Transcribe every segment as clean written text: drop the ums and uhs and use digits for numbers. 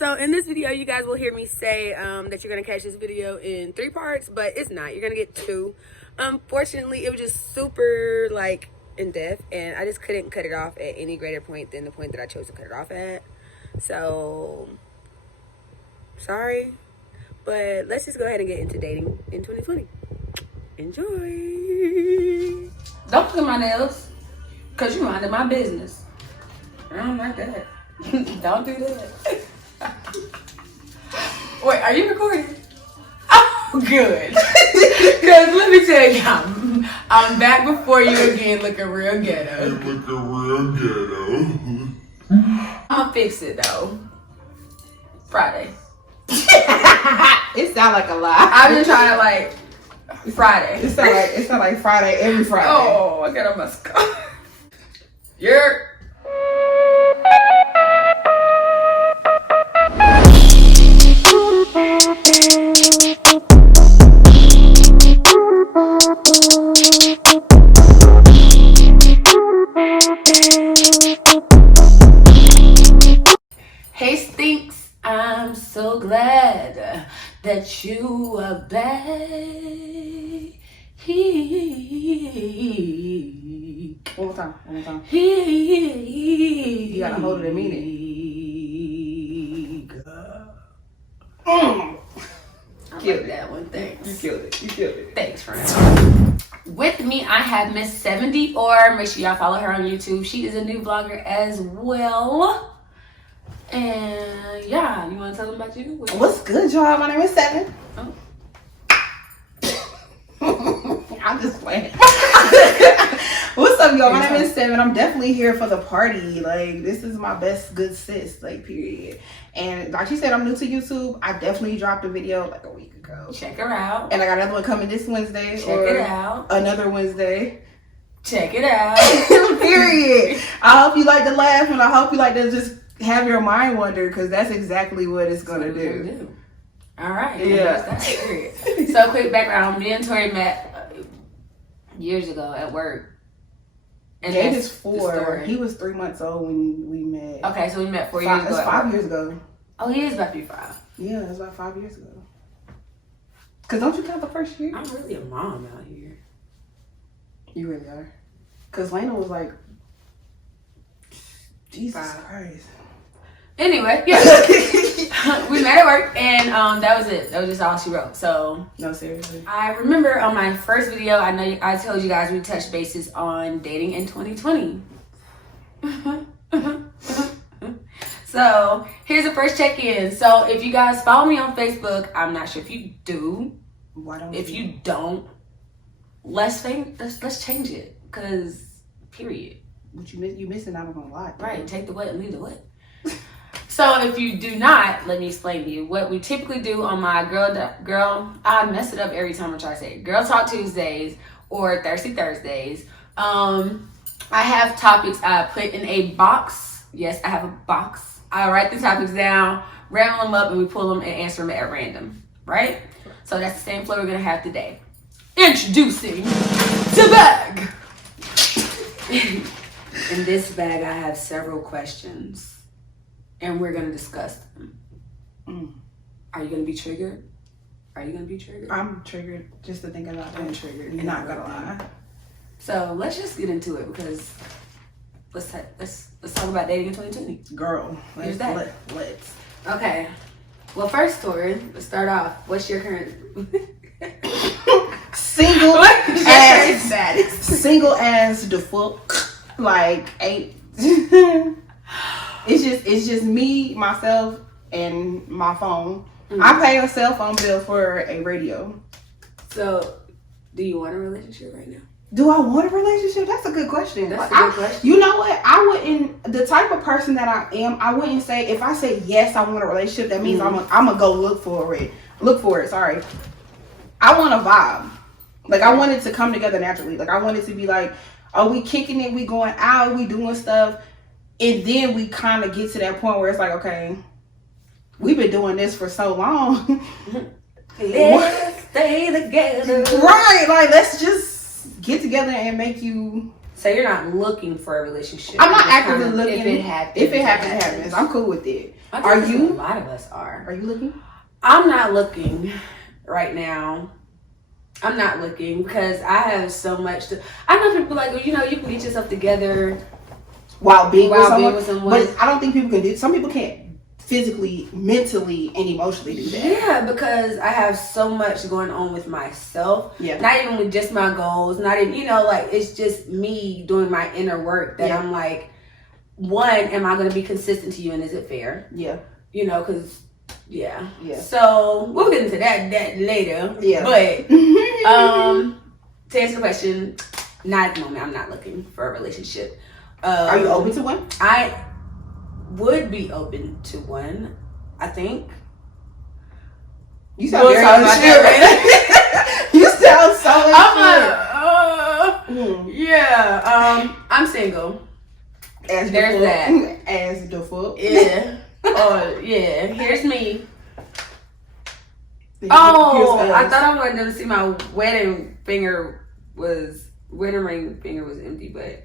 So in this video, you guys will hear me say that you're going to catch this video in 3 parts, but it's not. You're going to get 2. Unfortunately, it was just super, like, in-depth, and I just couldn't cut it off at any greater point than the point that I chose to cut it off at. So, sorry, but let's just go ahead and get into dating in 2020. Enjoy. Don't clip my nails, because you minded my business. I don't like that. Don't do that. Wait, are you recording? Oh, good. Because let me tell you, I'm back before you again looking real ghetto. I'll fix it though. Friday. It sounds like a lie. I've been trying to like Friday. It sound like Friday every Friday. Oh, I got a mascara. You're. Hey Stinks, I'm so glad that you are back. One more time. You gotta hold it and mean it. Killed that one, thanks. You killed it. Thanks, friend. With me, I have Miss Sevyn and I. Make sure y'all follow her on YouTube. She is a new vlogger as well. And yeah, you want to tell them about you? What's good, y'all? My name is Sevyn. Oh. I'm just playing. What's up, y'all? My name is Sevyn. I'm definitely here for the party. Like, this is my best good sis, like, period. And like she said, I'm new to YouTube. I definitely dropped a video like a week ago. Check her out. And I got another one coming this Wednesday. Check it out. Another Wednesday. Check it out. Period. I hope you like to laugh, and I hope you like to just have your mind wander, because that's exactly what it's gonna do. All right. Yeah. That's period. So quick background: me and Tori met years ago at work. And Jade is 4. He was 3 months old when we met. Okay, so we met 4 years ago. That's 5 years ago. Oh, he is about to be 5. Yeah, that's about 5 years ago. Cause don't you count the first year? I'm really a mom out here. You really are. Cause Lena was like, Jesus Christ. Anyway, yeah. We met at work, and that was it. That was just all she wrote. So no, seriously. I remember on my first video, I told you guys we touched bases on dating in 2020. So here's the first check-in. So if you guys follow me on Facebook, I'm not sure if you do. Why don't if you don't, let's change it. Cause period. What you missing out on a lot. Right. Take the what and leave the what. So if you do not, let me explain to you what we typically do on my girl. I mess it up every time I try to say it. Girl Talk Tuesdays or Thirsty Thursdays. I have topics I put in a box. Yes, I have a box. I write the topics down, ramble them up, and we pull them and answer them at random. Right? So that's the same flow we're gonna have today. Introducing the bag. In this bag, I have several questions. And we're going to discuss them. Are you going to be triggered? I'm triggered just to think about it. I'm triggered. You're not going to lie. So let's just get into it, because let's talk about dating in 2020. Girl, let's. Okay. Well, first, Tori, let's start off. What's your current... Single as the fuck. Like, ain't... It's just me, myself, and my phone. I pay a cell phone bill for a radio. So, do you want a relationship right now? Do I want a relationship? That's a good question. That's a good question. You know what? I wouldn't. The type of person that I am, I wouldn't say if I say yes, I want a relationship. That means I'm gonna go look for it. Sorry. I want a vibe. Like, I want it to come together naturally. Like, I want it to be like, are we kicking it? We going out? We doing stuff? And then we kind of get to that point where it's like, okay, we've been doing this for so long. Let's stay together. Right. Like, let's just get together and make you So you're not looking for a relationship. I'm not You're just actively kinda, looking. If it happens, it happens. I'm cool with it. I Are think you? A lot of us are. Are you looking? I'm not looking right now. I'm not looking because I have so much to. I know people like, well, you know, you can get yourself together While being with someone, someone. but I don't think people can do. Some people can't physically, mentally, and emotionally do that. Yeah, because I have so much going on with myself. Yeah. Not even with just my goals. Not even, you know, like it's just me doing my inner work that I'm like, one, am I going to be consistent to you, and is it fair? Yeah. You know, because yeah. So we'll get into that later. Yeah. But to answer the question, not at the moment. I'm not looking for a relationship. Are you open to one? I would be open to one. I think. You sound very unsure. You sound so unsure. Yeah. I'm single. As There's the that. As the fuck. Yeah. Oh yeah. Here's me. Here's Oh, us. I thought I wanted them to see my wedding ring finger was empty, but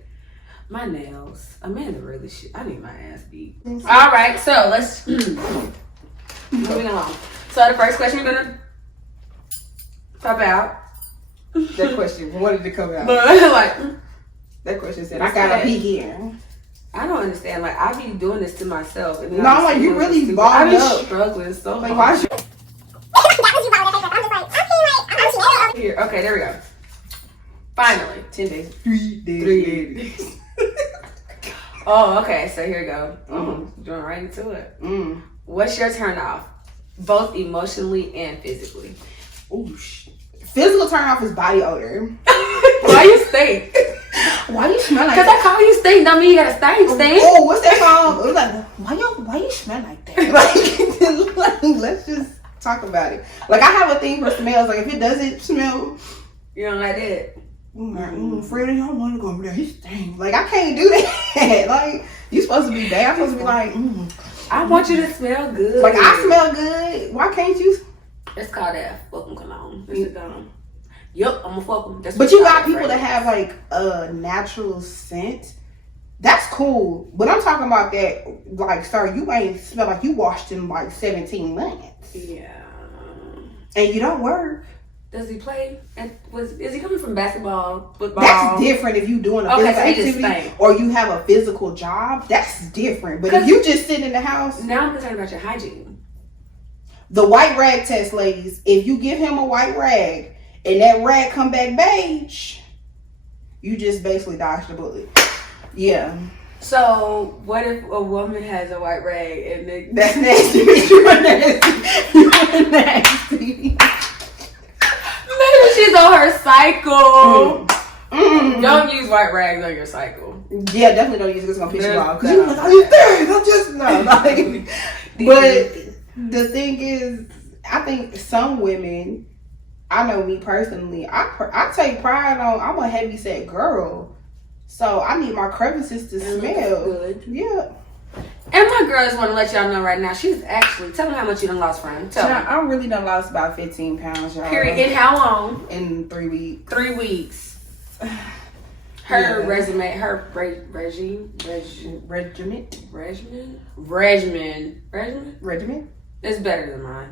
my nails. Amanda really shit. I need my ass beat. All right, so let's moving along. So the first question we're gonna talk about. That question wanted to come out. But like That question said, I gotta be here. I don't understand. Like I be doing this to myself. And No, I'm like, you really balled I up. be struggling so Like, hard. why should Here, okay, there we go. Finally, 10 days. 3 days? 3 days. Oh, okay. So here we go. Going right into it. What's your turn off, both emotionally and physically? Ooh, physical turn off is body odor. Why you stink? Why you smell like Because that? I call you stink. Don't mean you got a stink. Oh, what's that song? It was like, why you smell like that? Like, let's just talk about it. Like, I have a thing for smells. Like, if it doesn't smell, You don't like that? Freddie, I don't want to go over there. He stinks. Like, I can't do that. Like, you supposed to be bad. I'm supposed to be like, I want you to smell good. Like, I smell good. Why can't you? It's called that fucking cologne. This is dumb. Yup, I'm gonna fuck them. But you got people that have like a natural scent. That's cool. But I'm talking about that, like, sir, you ain't smell like you washed in like 17 months. Yeah. And you don't work. Does he play? Is he coming from basketball, football? That's different if you doing a Okay, physical so he just activity stank. or you have a physical job. That's different. But if you just sit in the house, Now I'm concerned about your hygiene. the white rag test, ladies. If you give him a white rag and that rag come back beige, you just basically dodged the bullet. Yeah. So what if a woman has a white rag and they... That's nasty. You're nasty. You're nasty. Maybe she's on her cycle. Don't use white rags on your cycle. Yeah, definitely don't use it. It's gonna piss you off. Because There's you're that. like, are you serious? I'm just no. Like, but the thing is, I think some women, I know me personally, I take pride on. I'm a heavy set girl, so I need my crevices to smell good. Yeah. And my girls want to let y'all know right now, she's actually, tell them how much you done lost, friend. Tell them. I really done lost about 15 pounds, y'all. Period. In how long? In 3 weeks. 3 weeks. Her Yeah. resume, her regiment. It's better than mine.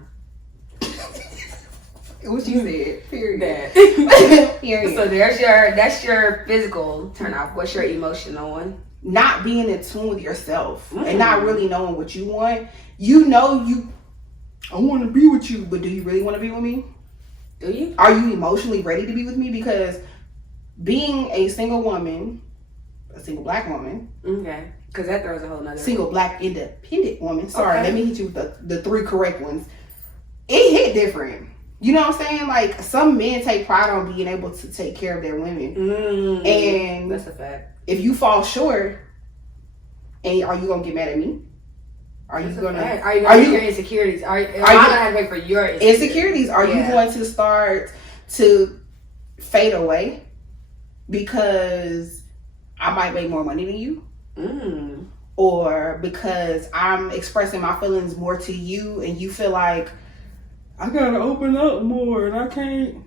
What you said. Period. That. Period. So that's your physical turn off. What's your emotional one? Not being in tune with yourself and not really knowing what you want. You know I want to be with you, but do you really want to be with me? Do you? Are you emotionally ready to be with me? Because being a single woman, a single black woman, Okay. Because that throws a whole nother. single black independent woman. Sorry, Okay. let me hit you with the 3 correct ones. It hit different. You know what I'm saying? Like, some men take pride on being able to take care of their women. And that's a fact. if you fall short, and are you gonna get mad at me? Are you gonna your insecurities? Am I gonna have to wait for your insecurities? Are you going to start to fade away because I might make more money than you, or because I'm expressing my feelings more to you, and you feel like I gotta open up more and I can't?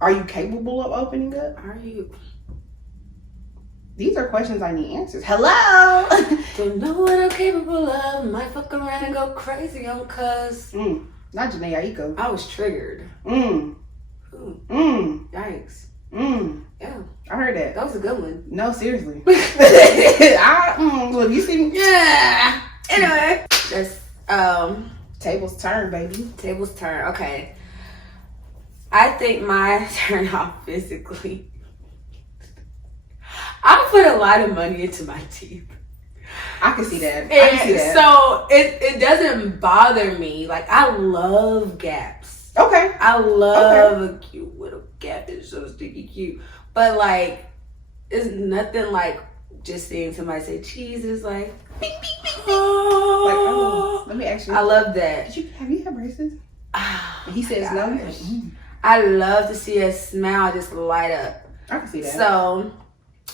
Are you capable of opening up? Are you? These are questions I need answers. Hello. Don't know what I'm capable of. Might fuck around and go crazy on cuz. Not Janae Aiko. I was triggered. Yikes. Yeah. I heard that. That was a good one. No, seriously. Look, you see me? Yeah. Anyway. That's Tables turn, baby. tables turn. Okay. I think my turn off physically. I put a lot of money into my teeth. I can see that. And I can see that. so it doesn't bother me. Like, I love gaps. Okay. I love a cute little gap. It's so sticky cute. But like, it's nothing like just seeing somebody say cheese is like, bing, bing, bing, bing. Oh. Let me ask you. I love that. Have you had braces? He says no. Like, I love to see a smile just light up. I can see that. So,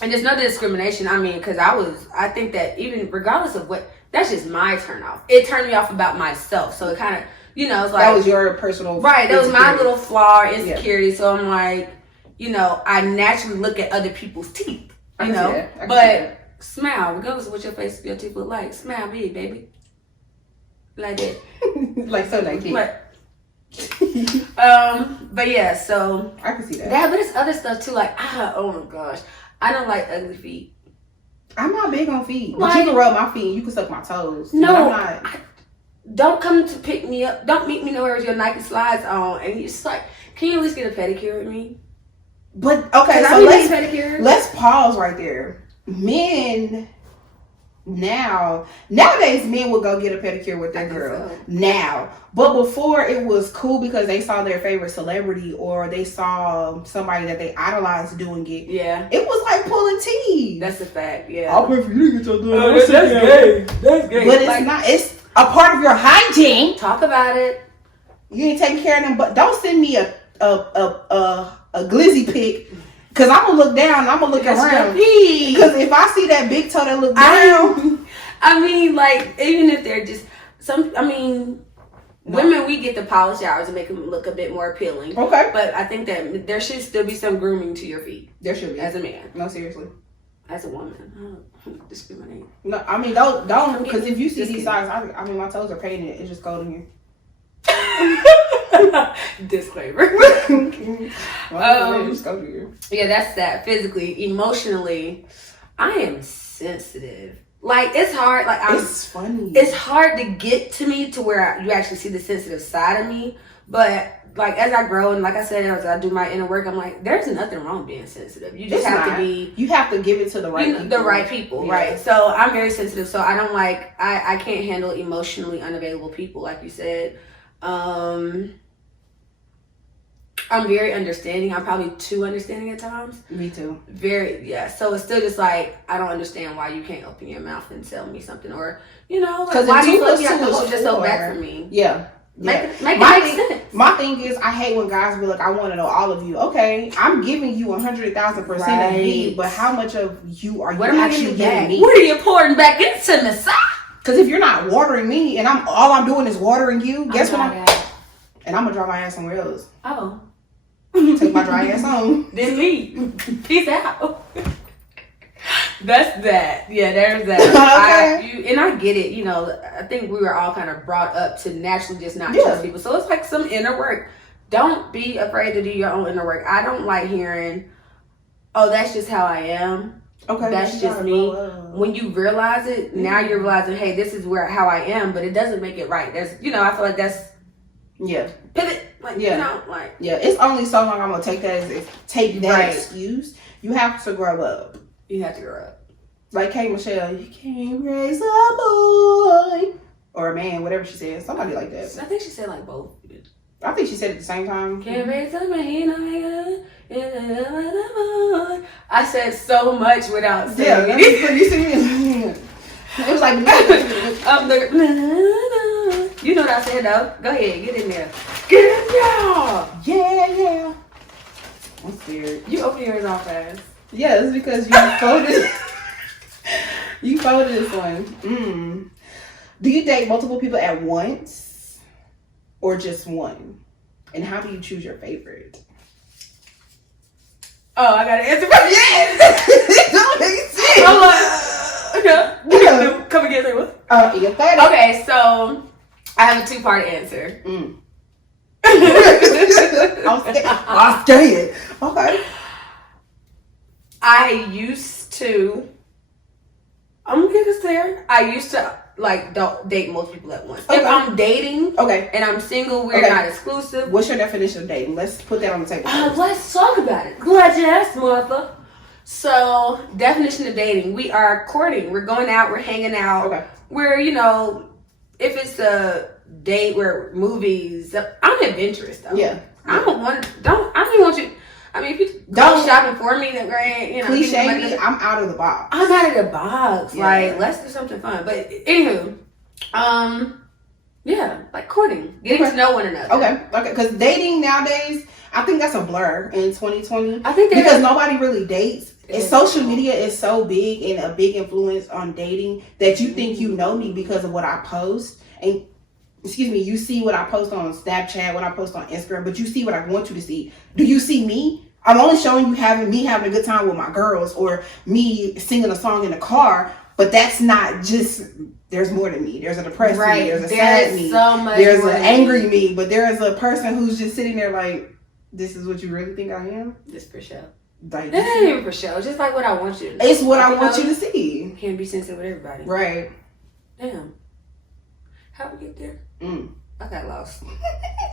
and there's no discrimination. I mean, because I think that even regardless of what, that's just my turn off. It turned me off about myself. So it kind of, you know, it's like. That was your personal. Right. That was my little flaw or insecurity. Yeah. So I'm like, you know, I naturally look at other people's teeth, you know, but smile, regardless of what your teeth look like. Smile big, baby. Like that. Like so that kid. But yeah, so I can see that. Yeah, but it's other stuff too. Like, oh my gosh, I don't like ugly feet. I'm not big on feet. Like, but you can rub my feet. You can suck my toes. No, don't come to pick me up. Don't meet me nowhere with your Nike slides on. And you're just like, can you at least get a pedicure with me? But okay, so let's pause right there. Men nowadays men will go get a pedicure with their girl now, but before it was cool because they saw their favorite celebrity or they saw somebody that they idolized doing it. Yeah, it was like pulling teeth. That's a fact. Yeah, I'll pay for you to get your done. That's gay. That's gay. But it's not. It's a part of your hygiene. Talk about it. You ain't taking care of them, but don't send me a glizzy pic. Cause I'm gonna look down and I'm gonna look around. Cause if I see that big toe that look down, I mean, like, even if they're just women, we get the polish hours to make them look a bit more appealing. Okay. But I think that there should still be some grooming to your feet. There should be. As a man. No, seriously. As a woman. I don't discriminate. No, I mean, don't. Because if you see these signs, I mean, my toes are painted. It's just cold in here. Disclaimer. Yeah, that's that. Physically, emotionally, I am sensitive. Like, it's hard. Like, it's funny. It's hard to get to me to where you actually see the sensitive side of me. But like, as I grow and like I said, as I do my inner work, I'm like, there's nothing wrong with being sensitive. You just have to be. You have to give it to the right people. The right people, yeah. Right? So I'm very sensitive. So I don't like. I can't handle emotionally unavailable people, like you said. I'm very understanding. I'm probably too understanding at times. Me too. Very, yeah. So it's still just like, I don't understand why you can't open your mouth and tell me something, or like, why do you feel you have to hold yourself back from me? Yeah. Make it make sense. My thing is, I hate when guys be like, I want to know all of you. Okay, I'm giving you 100,000% of me, but how much of you are you actually giving me? What are you pouring back into me, sir? Because if you're not watering me, and all I'm doing is watering you, guess what? And I'm gonna drop my ass somewhere else. Oh. Take my dry ass home. Then leave. Peace out. That's that. Yeah, there's that. Okay. And I get it. You know, I think we were all kind of brought up to naturally just not trust people. So it's like some inner work. Don't be afraid to do your own inner work. I don't like hearing, oh, that's just how I am. Okay. That's just me. When you realize it, now you're realizing, hey, this is how I am, but it doesn't make it right. There's, I feel like that's, pivot. Like, it's only so long I'm gonna take that excuse. You have to grow up. You have to grow up. Like Kate Michelle, you can't raise a boy or a man, whatever she said. Somebody like that. I think she said like both. I think she said it at the same time. Can't raise a man. I said so much without saying it. You see me? It was like you know what I said though. Go ahead, get in there. Get in there. Yeah. I'm scared. You open yours all fast. Yeah, it's because you folded. You folded this one. Do you date multiple people at once, or just one? And how do you choose your favorite? Oh, I gotta answer. Yes. Don't make sense. I'm like, Yeah. come again, say what? You're 30. Okay, so I have a 2-part answer. I'm scared. Okay. I used to. I'm gonna get this there. I used to like don't date most people at once. Okay. If I'm dating, Okay. and I'm single, we're Okay. not exclusive. What's your definition of dating? Let's put that on the table. Let's talk about it. Glad you asked, Martha. So, definition of dating: we are courting. We're going out. We're hanging out. Okay. We're if it's a date where movies, I'm adventurous though. Yeah. I don't even want you. I mean, if you Don't- go shopping for me, then great. Cliche give me, money. I'm out of the box. I'm out of the box. Yeah. Like, let's do something fun. But anywho, yeah, like courting, getting to know one another. Okay. Because dating nowadays, I think that's a blur in 2020. I think because nobody really dates. It And is. social media is so big and a big influence on dating that you think you know me because of what I post. And you see what I post on Snapchat, what I post on Instagram, but you see what I want you to see. Do you see me? I'm only showing you having a good time with my girls or me singing a song in the car, but that's not just, there's more to me. There's a depressed me, there's a sad me, so much there's more an to angry me. me, but there is a person who's just sitting there like, this is what you really think I am? Just for show. Like, That ain't even for show. Just like what I want you to know. it's what I want you to see. Can't be sensitive with everybody. Right. Damn. How we get there? Mm. I got lost.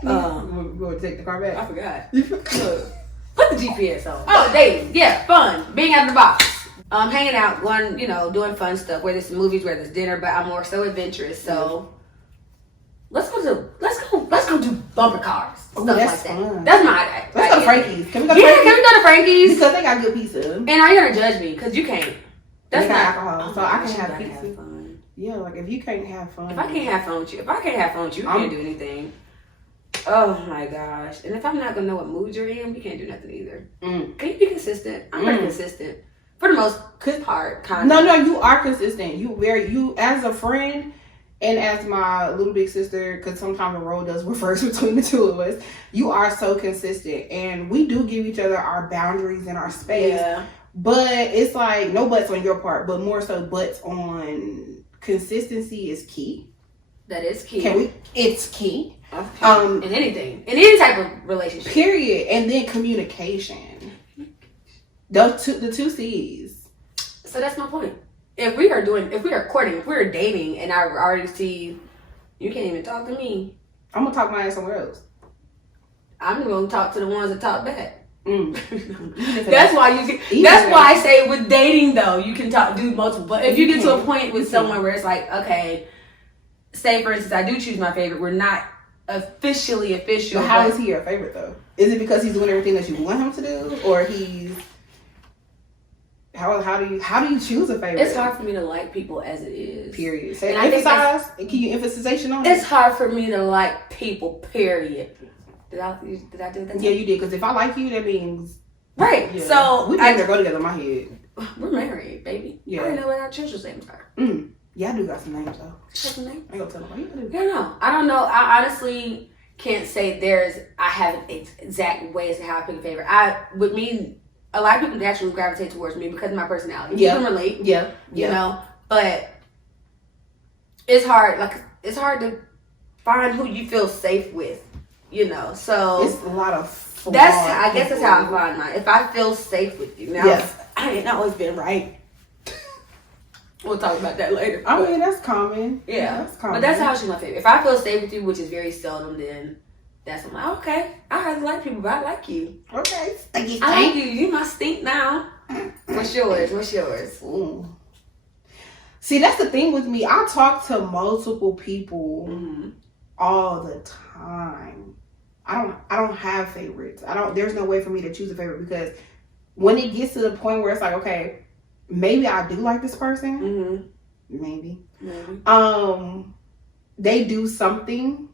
We going to take the car I back? forgot. Look, put the GPS on. Oh, dating. Yeah, fun. Being out of the box. Hanging out, going, doing fun stuff, whether it's movies, whether it's dinner, but I'm more so adventurous. So let's go do bumper cars. Oh, Stuff that's like that. fun. That's my Let's go to Frankie's. Can we go to Yeah, Frankie's? can we go to Frankie's? Because they got good pizza. And are you gonna judge me? Because you can't. That's They got not alcohol, so my I can gosh, you have gotta pizza. fun. Yeah, like if you can't have fun. If I can't have fun with you, you can't do anything. Oh my gosh. And if I'm not gonna know what mood you're in, we can't do nothing either. Can you be consistent? I'm pretty consistent. For the most part, kind of. No, you are consistent. You as a friend and as my little big sister, because sometimes the role does reverse between the two of us. You are so consistent, and we do give each other our boundaries and our space. Yeah. But it's like no butts on your part, but more so butts on consistency is key. That is key. It's key. Okay. In anything. In any type of relationship. Period. And then communication. The two C's. So that's my point. If we are courting, if we're dating, and I already see you can't even talk to me, I'm gonna talk my ass somewhere else. I'm gonna talk to the ones that talk back. That's That's why I say with dating though, you can do multiple. But if you get to a point with someone where it's like, okay, say for instance, I do choose my favorite. We're not official. But how is he your favorite though? Is it because he's doing everything that you want him to do, or he's how do you choose a favorite? It's hard for me to like people as it is. Period. Say, And I think can you emphasization on it? It's hard for me to like people. Period. Did I do that? Yeah, you did. Because if I like you, that means right. Yeah. So we never go together in my head. We're married, baby. Yeah. I don't know what our children's names are. Yeah, I do got some names though. What's the name? I ain't gonna tell them. Yeah, no. I don't know. I honestly can't say I have an exact way as to how I pick a favorite. A lot of people naturally gravitate towards me because of my personality. Yeah. You can relate. Yeah. You know, but it's hard. Like it's hard to find who you feel safe with. You know, so It's a lot of. I guess that's how I find mine. If I feel safe with you, now Yes. I ain't always been right. We'll talk about that later. I mean, that's common. Yeah, that's common. but that's how she's my favorite. If I feel safe with you, which is very seldom, then that's when I'm like, okay, I hardly like people, but I like you. Okay. I like you. You my stink now. What's yours? Ooh. See, that's the thing with me. I talk to multiple people all the time. I don't have favorites. There's no way for me to choose a favorite because when it gets to the point where it's like, okay, maybe I do like this person. Maybe. They do something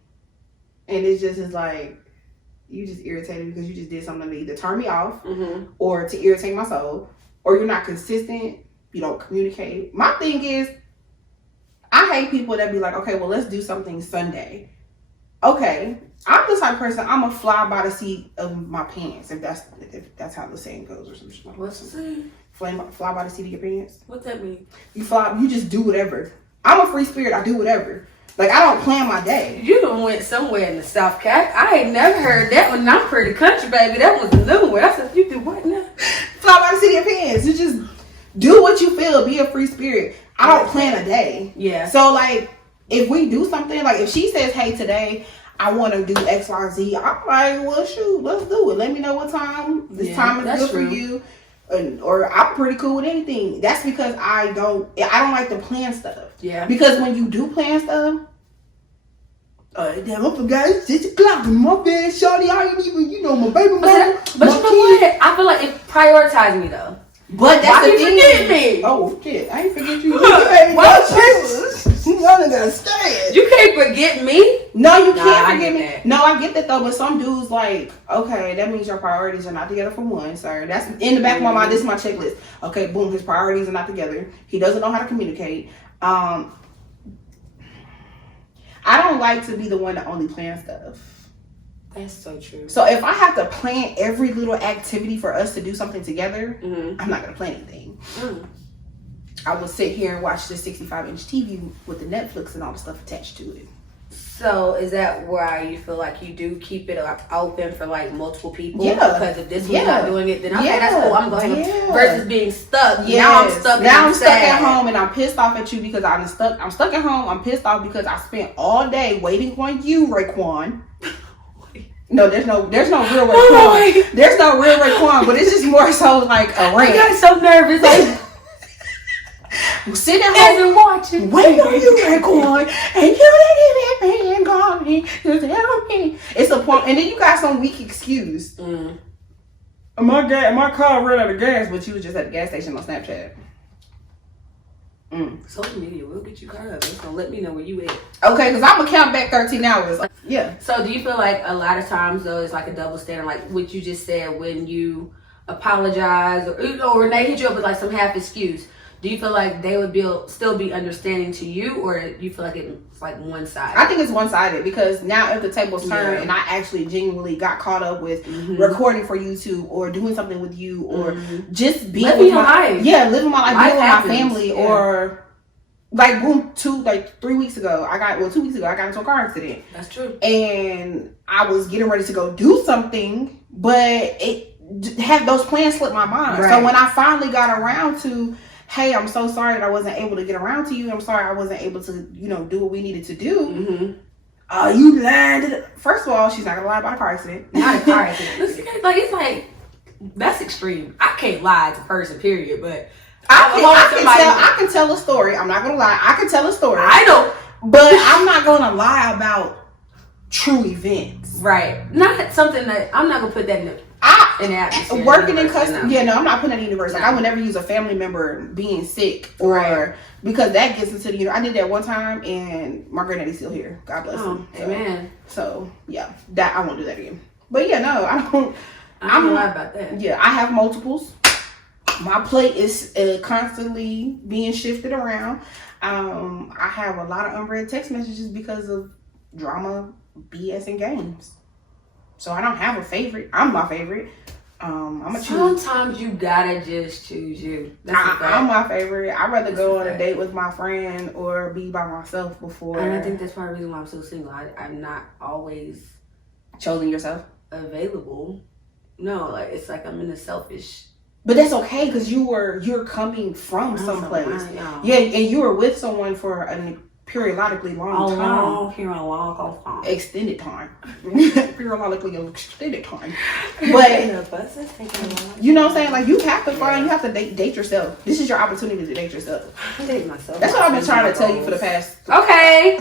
and it just is like you just irritated because you just did something to either turn me off or to irritate my soul, or you're not consistent, you don't communicate. My thing is, I hate people that be like, okay, well, let's do something Sunday. Okay, I'm the type of person, I'm a fly by the seat of my pants, if that's how the saying goes or something like that. What's the saying? Fly by the seat of your pants. What that mean? You just do whatever. I'm a free spirit, I do whatever. Like, I don't plan my day. You done went somewhere in the South Cat. I ain't never heard that one. I'm pretty country, baby. That was a new one. I said, you do what now? Fly by the seat of your pants. You just do what you feel. Be a free spirit. I don't plan a day. Yeah. So, like, if we do something, like, if she says, hey, today I want to do X, Y, Z, I'm like, well, shoot, let's do it. Let me know what time. This time is good for you. Or I'm pretty cool with anything. That's because I don't like to plan stuff. Yeah. Because when you do plan stuff, damn, I forgot it's 6 o'clock in my bed, shorty. I ain't even, my baby mama. But you know what? I feel like it prioritized me though. But that's the thing. Forget me? Oh shit! I ain't forget you. None of that stand. You can't forget me. No, you can't forget me. No, I get that though. But some dudes like, okay, that means your priorities are not together for one, sir. That's in the back of my mind. This is my checklist. Okay, boom. His priorities are not together. He doesn't know how to communicate. I don't like to be the one that only plans stuff. That's so true. So if I have to plan every little activity for us to do something together, I'm not gonna plan anything. I will sit here and watch the 65-inch TV with the Netflix and all the stuff attached to it. So is that why you feel like you do keep it open for like multiple people? Yeah. Because if this one's not doing it, then okay, that's cool. I'm going to versus being stuck. Yes. Now I'm stuck. Now I'm stuck at home and I'm pissed off at you because I'm stuck at home. I'm pissed off because I spent all day waiting on you, Raekwon. No, there's no real Raekwon. There's no real Raekwon, but it's just more so like a rant. I got so nervous. Like, sitting at home watching. Wait on you, Raekwon, and you didn't even call me. It's a point, and then you got some weak excuse. My car ran out of gas, but you was just at the gas station on Snapchat. Social media will get you caught up. It's gonna let me know where you at. Okay, because I'm gonna count back 13 hours. Yeah. So do you feel like a lot of times though it's like a double standard, like what you just said when you apologize or they hit you up with like some half excuse? Do you feel like they would still be understanding to you, or do you feel like it's like one sided? I think it's one sided because now if the tables turn and I actually genuinely got caught up with recording for YouTube or doing something with you or just being living your life. Yeah, living my life, being with my family or like 3 weeks ago, 2 weeks ago, I got into a car accident. That's true. And I was getting ready to go do something, but it had those plans slip my mind. Right. So when I finally got around to, hey, I'm so sorry that I wasn't able to get around to you. I'm sorry I wasn't able to, do what we needed to do. You lied. First of all, she's not gonna lie about a car accident. Not a car accident. It's like that's extreme. I can't lie to a person, period. But I can tell a story. I'm not gonna lie. I can tell a story. I know, but I'm not gonna lie about true events. Right. Not something that I'm not gonna put that in the atmosphere. Working in customer. Yeah, no, I'm not putting that in the universe. Like, I would never use a family member being sick or because that gets into the. I did that one time, and my granddaddy's still here. God bless him. Amen. So yeah, that I won't do that again. But yeah, no, I don't. I don't lie about that. Yeah, I have multiples. My plate is constantly being shifted around. I have a lot of unread text messages because of drama, BS, and games. So I don't have a favorite. I'm my favorite. I'm a choose. Sometimes you gotta just choose you. I'm my favorite. I'd rather go on a date with my friend or be by myself before. And I think that's part of the reason why I'm so single. I'm not always chosen yourself available. No, like it's like I'm in a selfish. But that's okay because you're coming from someplace. Yeah, and you were with someone for a periodically long time. Extended time. Periodically extended time. But you know what I'm saying? Like you have to date yourself. This is your opportunity to date yourself. I date myself. That's what I've been trying to tell you for the past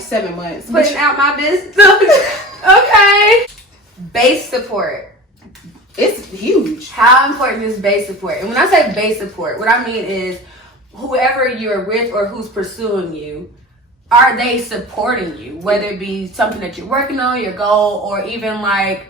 7 months. Putting out my business. Okay. Base support. It's huge. How important is base support? And when I say base support, what I mean is whoever you're with or who's pursuing you, are they supporting you? Whether it be something that you're working on, your goal, or even like,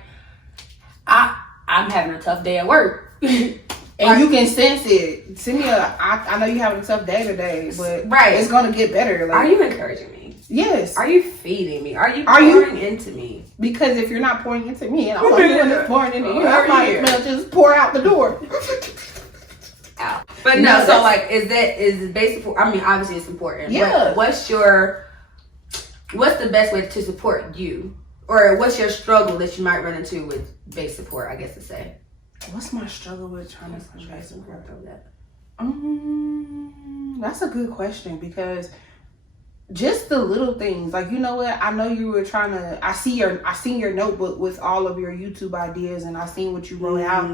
I'm having a tough day at work. And you can sense it. Send me I know you're having a tough day today, but it's going to get better. Like, are you encouraging me? Yes. Are you feeding me? Are you pouring into me? Because if you're not pouring into me and all I'm doing is pouring into you, I might as well just pour out the door. Out. But no, so like, is basic? I mean, obviously it's important. Yeah. What's the best way to support you, or what's your struggle that you might run into with base support? I guess to say. What's my struggle with trying to base support? That. That's a good question, because just the little things, like, you know what, I know you were trying to, I seen your notebook with all of your YouTube ideas, and I seen what you wrote out.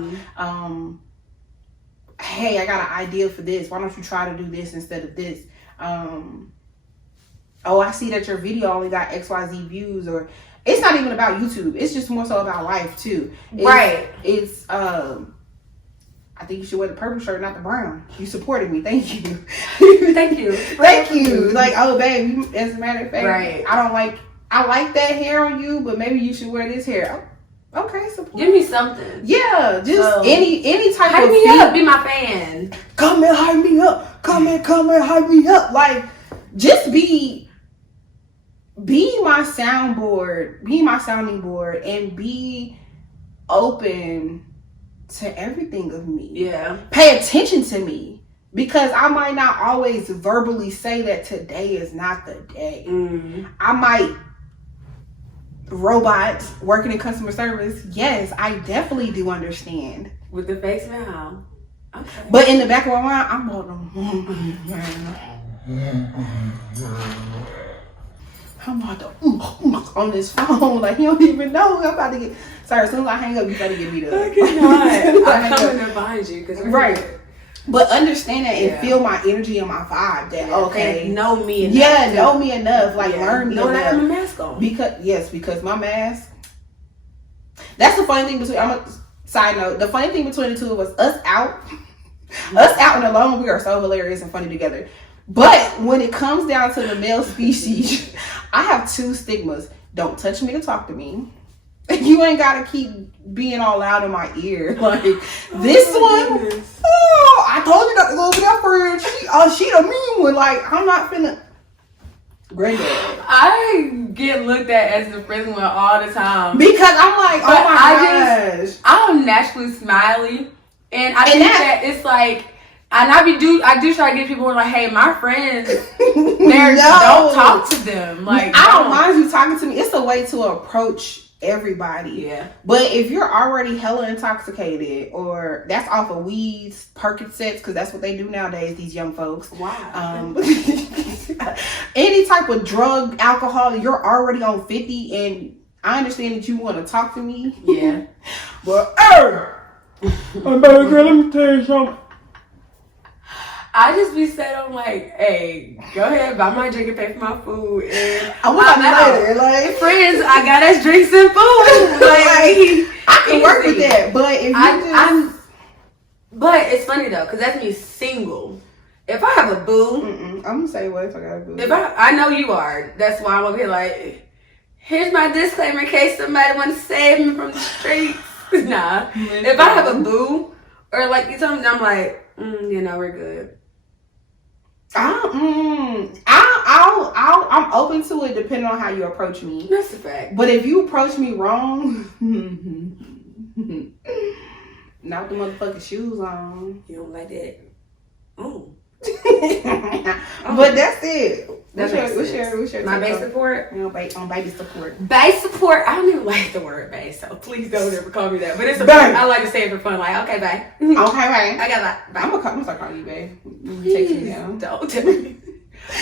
Hey, I got an idea for this, why don't you try to do this instead of this? Oh, I see that your video only got XYZ views. Or it's not even about YouTube, it's just more so about life too. It's I think you should wear the purple shirt, not the brown. You supported me. Thank you. Thank you. Thank you. Like, oh, babe, as a matter of fact, right. I like that hair on you, but maybe you should wear this hair. Oh, okay, support. Give me something. Yeah, just any type hype of me up. Be my fan. Come and hype me up. Come and hype me up. Like, just be my soundboard, be my sounding board, and be open to everything of me. Yeah. Pay attention to me, because I might not always verbally say that today is not the day. I might robot working in customer service. Yes, I definitely do understand. With the face now. Okay. But in the back of my mind, I'm on this phone, like, you don't even know I'm about to get. Sorry, as soon as I hang up, you better get me the. I cannot. I'm coming there behind you, because right. But understand that and feel my energy and my vibe. That okay, they know me enough. Yeah, know me enough. Like, learn me enough. I have a mask on. Because my mask. That's the funny thing between. I'm a side note. The funny thing between the two of us out and alone, we are so hilarious and funny together. But when it comes down to the male species, I have two stigmas. Don't touch me to talk to me. You ain't gotta keep being all loud in my ear. Like, this one, goodness. Oh, I told you not to go over there for her. She the mean one. Like, I'm not finna. Granddad. I get looked at as the friendly one all the time. Because I'm like, oh my gosh. I'm naturally smiley. And I think that it's like, and I do try to get people who are like, hey, my friends, don't talk to them. Like, I don't mind you talking to me. It's a way to approach everybody. Yeah. But if you're already hella intoxicated, or that's off of weeds, Percocets, because that's what they do nowadays, these young folks. Wow. Any type of drug, alcohol, you're already on 50, and I understand that you want to talk to me. Yeah. But, baby girl, let me tell you something. I just be said, I'm like, hey, go ahead, buy my drink and pay for my food. And I'm later. Like, friends, I got us drinks and food. Like, I can work with that. But if you but it's funny though, because that's me single. If I have a boo, I'm gonna say what if I got a boo. If I know you are. That's why I'm over here like, here's my disclaimer in case somebody wants to save me from the streets. Nah. If I have a boo, or like you tell me, I'm like, we're good. I'm open to it depending on how you approach me. That's a fact. But if you approach me wrong, not the motherfucking shoes on. You don't like that. Oh. But that's it. What's your my base support? On baby support. Base support. I don't even like the word base, so please don't ever call me that. But it's I like to say it for fun. Like, okay, babe. Okay, babe. I got that. I'm gonna start calling you babe. Please don't tell me.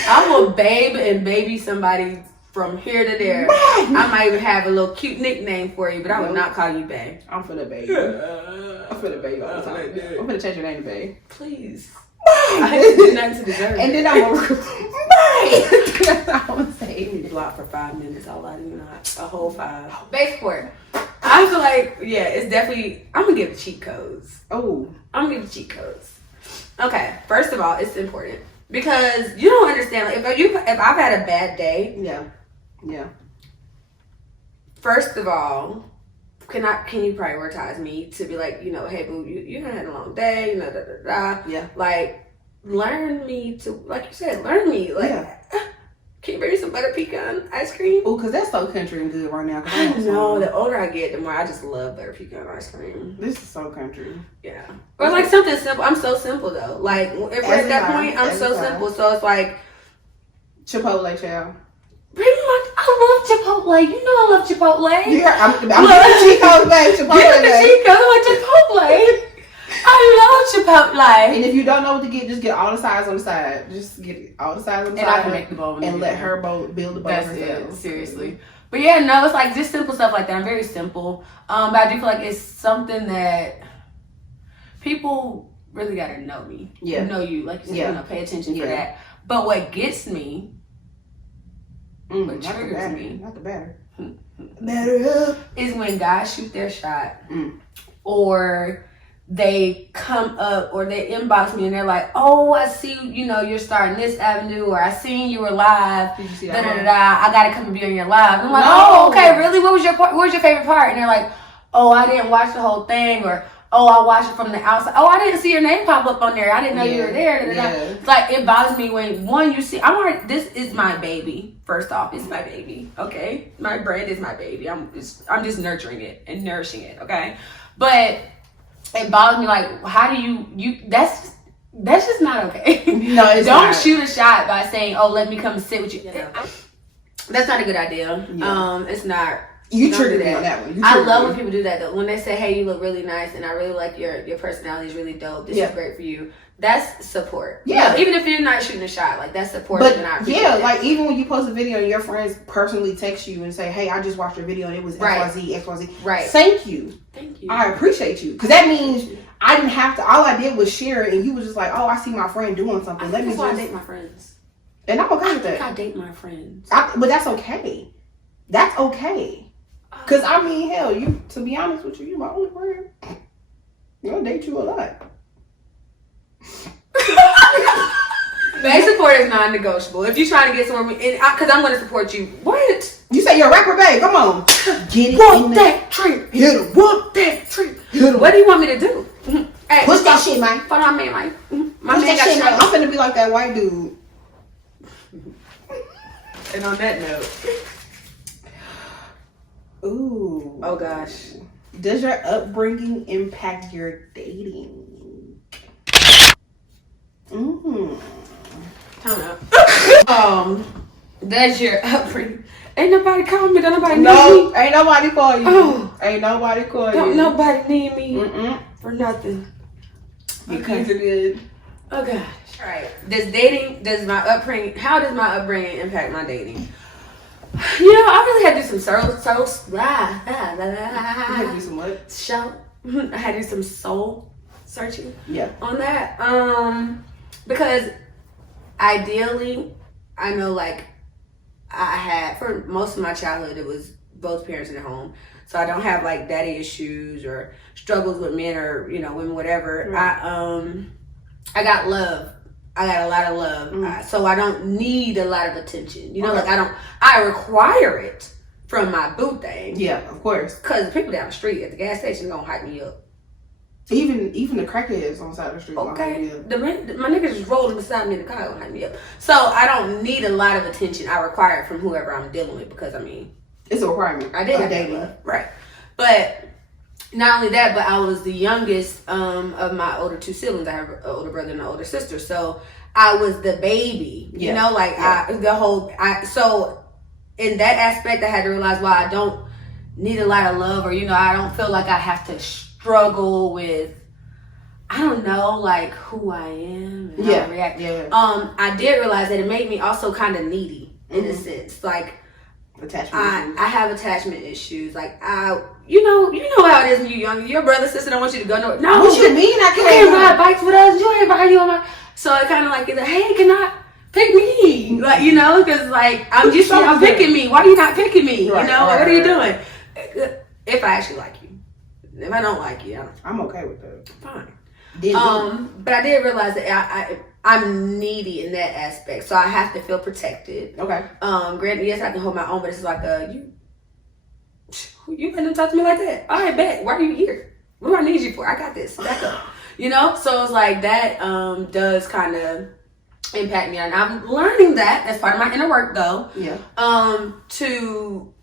I will babe and baby somebody from here to there. I might even have a little cute nickname for you, but I would not call you babe. I'm for the baby. I'm for the baby all the time. I'm gonna change your name to babe. Please. I didn't do nothing to deserve it. And then I'm gonna that's all I'm saying. You block for 5 minutes. All I do not. A whole 5. Base support. I feel like, it's definitely, I'm gonna give cheat codes. Oh. I'm gonna give cheat codes. Okay, first of all, it's important. Because you don't understand, like, if I've had a bad day. Yeah. First of all, can you prioritize me to be like, hey boo, you had a long day, Yeah. Like, learn me to, like you said, learn me. Like, Can you bring me some butter pecan ice cream? Oh, because that's so country and good right now. I know. The older I get, the more I just love butter pecan ice cream. This is so country. Yeah. Or like something simple. I'm so simple though. Like if we're at that point, I'm so simple. So it's like Chipotle, child. Pretty much, I love Chipotle. You know I love Chipotle. Yeah, I'm Chico's babe. Chipotle babe. I love Chipotle. I love Chipotle. And if you don't know what to get, just get all the sides on the side. Just get all the sides on the And side. I can make the bowl. And let her build the bowl That's herself. it. Seriously. But yeah, no, it's like just simple stuff like that. I'm very simple. But I do feel like it's something that people really gotta know me. Yeah. Know you. Like you said, Yeah. you know, pay attention for that. But what gets me, what not triggers the batter. me, Not the batter. Batter up. is when guys shoot their shot or they come up or they inbox me and they're like, oh, I see you know you're starting this avenue, or I seen you were live, Did you see da that da da one? da, I gotta come and be on your live. And I'm like, No. oh, okay, really? What was your favorite part? And they're like, oh, I didn't watch the whole thing, or oh, I watched it from the outside. Oh, I didn't see your name pop up on there. I didn't know you were there. Da, da, da. Yeah. It's like it bothers me when one you see. This is my baby. First off, it's my baby. Okay, my brand is my baby. I'm just nurturing it and nourishing it. Okay, but it bothers me. Like, how do you? That's just not okay. No, it's Don't not. shoot a shot by saying, "Oh, let me come and sit with you." That's not a good idea. Yeah. It's not. You Don't do triggered me on that one. You I triggered love me. when people do that though. When they say, "Hey, you look really nice," and I really like your personality is really dope. This is great for you. That's support. Yeah. You know, even if you're not shooting a shot, like that's support. But and I appreciate yeah, that. like even when you post a video and your friends personally text you and say, "Hey, I just watched your video and it was XYZ, XYZ." Right. Thank you. Thank you. I appreciate you, because that means I didn't have to. All I did was share it, and you was just like, "Oh, I see my friend doing something. Let me That's why I just." date my friends. And I'm okay with I that. date my friends. But that's okay. That's okay. Cause I mean, hell, you. To be honest with you, my only friend. I'll date you a lot. Base support is non-negotiable. If you're trying to get somewhere, because I'm going to support you. What? You say you're a rapper, babe. Come on, get it. Whoop that tree. Hit him. Whoop that tree. Hit him. What do you want me to do? Hey, Push that shit, man. Follow my man, like my Push man that shit, man. got I'm finna be like that white dude. And on that note, Ooh. oh gosh. Does your upbringing impact your dating? Time out. That's your upbringing. Ain't nobody call me. Don't nobody need No, me. ain't nobody call you. Oh. Ain't nobody call you. Don't nobody need me Mm-mm. for nothing. Because it is. Oh gosh. All right. How does my upbringing impact my dating? You know, I really had to do some You do some what? I had to do some soul searching Yeah. on that. Because ideally, I know like I had for most of my childhood, it was both parents in the home, so I don't have like daddy issues or struggles with men or women, whatever. Right. I got love. I got a lot of love, so I don't need a lot of attention. Like I require it from my boo thing. Yeah, of course. Cause people down the street at the gas station gonna hype me up. Even the crackheads on the side of the street. Okay, my niggas just rolling beside me in the car gonna hype me up. So I don't need a lot of attention. I require it from whoever I'm dealing with because it's a requirement. I did have dating. love, right? But not only that, but I was the youngest of my older two siblings. I have an older brother and an older sister, so I was the baby. So in that aspect, I had to realize why I don't need a lot of love, or I don't feel like I have to struggle with, I don't know, like who I am and how I react. Yeah. I did realize that it made me also kind of needy in a sense, like. Attachment. I have attachment issues. Like you know how it is when you're young. Your brother, sister don't want you to go nowhere. No, What you mean? I you can't ride bikes with us. You ain't riding on my. So it kind of like it's like, hey, can I pick me? Like because like I'm used to y'all picking me. Why are you not picking me? Right, What are you doing? If I actually like you, if I don't like you, I'm okay with that. Fine. But I did realize that I'm needy in that aspect, so I have to feel protected. Okay. Granted, yes, I can hold my own, but it's like you couldn't talk to me like that. All right, bet. Why are you here? What do I need you for? I got this. Back up. So it's like that does kind of impact me. And I'm learning that. That's part of my inner work, though. Yeah. To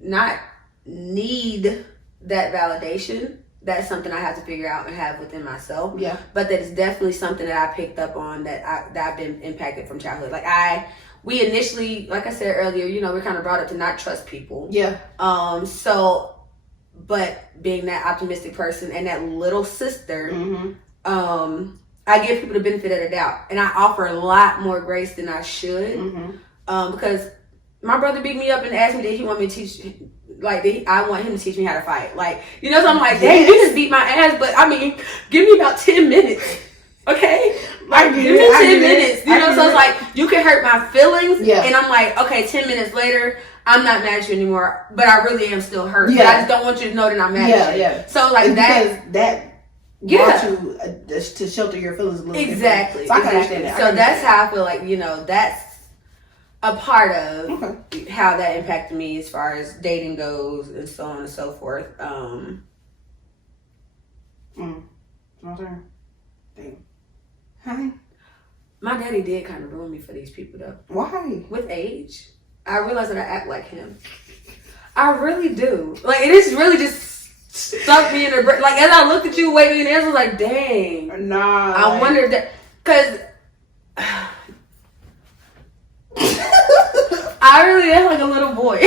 not need that validation. That's something I have to figure out and have within myself. Yeah. But that is definitely something that I picked up on that I've been impacted from childhood. Like we initially, like I said earlier, you know, we're kind of brought up to not trust people. Yeah. But being that optimistic person and that little sister, Mm-hmm. I give people the benefit of the doubt, and I offer a lot more grace than I should. Mm-hmm. Because my brother beat me up and asked me that he want me to teach, like I want him to teach me how to fight. Like, you know, so I'm like, dang, you just beat my ass, but I mean, give me about 10 minutes, okay? Like, give me 10 minutes. You know, so it's like, you can hurt my feelings, and I'm like, okay, 10 minutes later, I'm not mad at you anymore, but I really am still hurt. Yeah. But I just don't want you to know that I'm mad at you. Yeah. So like that brought you to shelter your feelings a little bit. Exactly. So I can understand that. So that's how I feel like, you know, that's a part of how that impacted me as far as dating goes and so on and so forth. My turn. Damn. Hi. My daddy did kind of ruin me for these people though. Why? With age. I realize that I act like him. I really do. Like, it is really just stuck me in the brain. Like, as I looked at you waiting and I was like, dang. Nah. I wondered that. Because I really am like a little boy.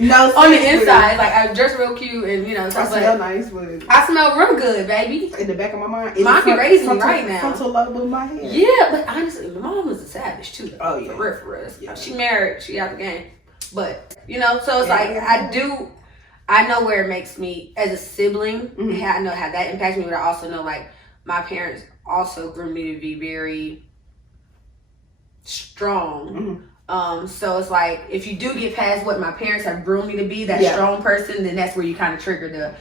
No, on the inside. Like, I dress real cute and, you know. I smell nice, but I smell real good, baby. In the back of my mind. Mom be raising me right now. Frontal lobe of my head. Yeah, but honestly, my mom was a savage too. Oh, yeah. For real. Yeah. She married. She out the game. But, you know, so it's like, I know where it makes me, as a sibling, I know how that impacts me, but I also know, like, my parents also grew me to be very strong. So it's like, if you do get past what my parents have groomed me to be, that strong person, then that's where you kind of trigger the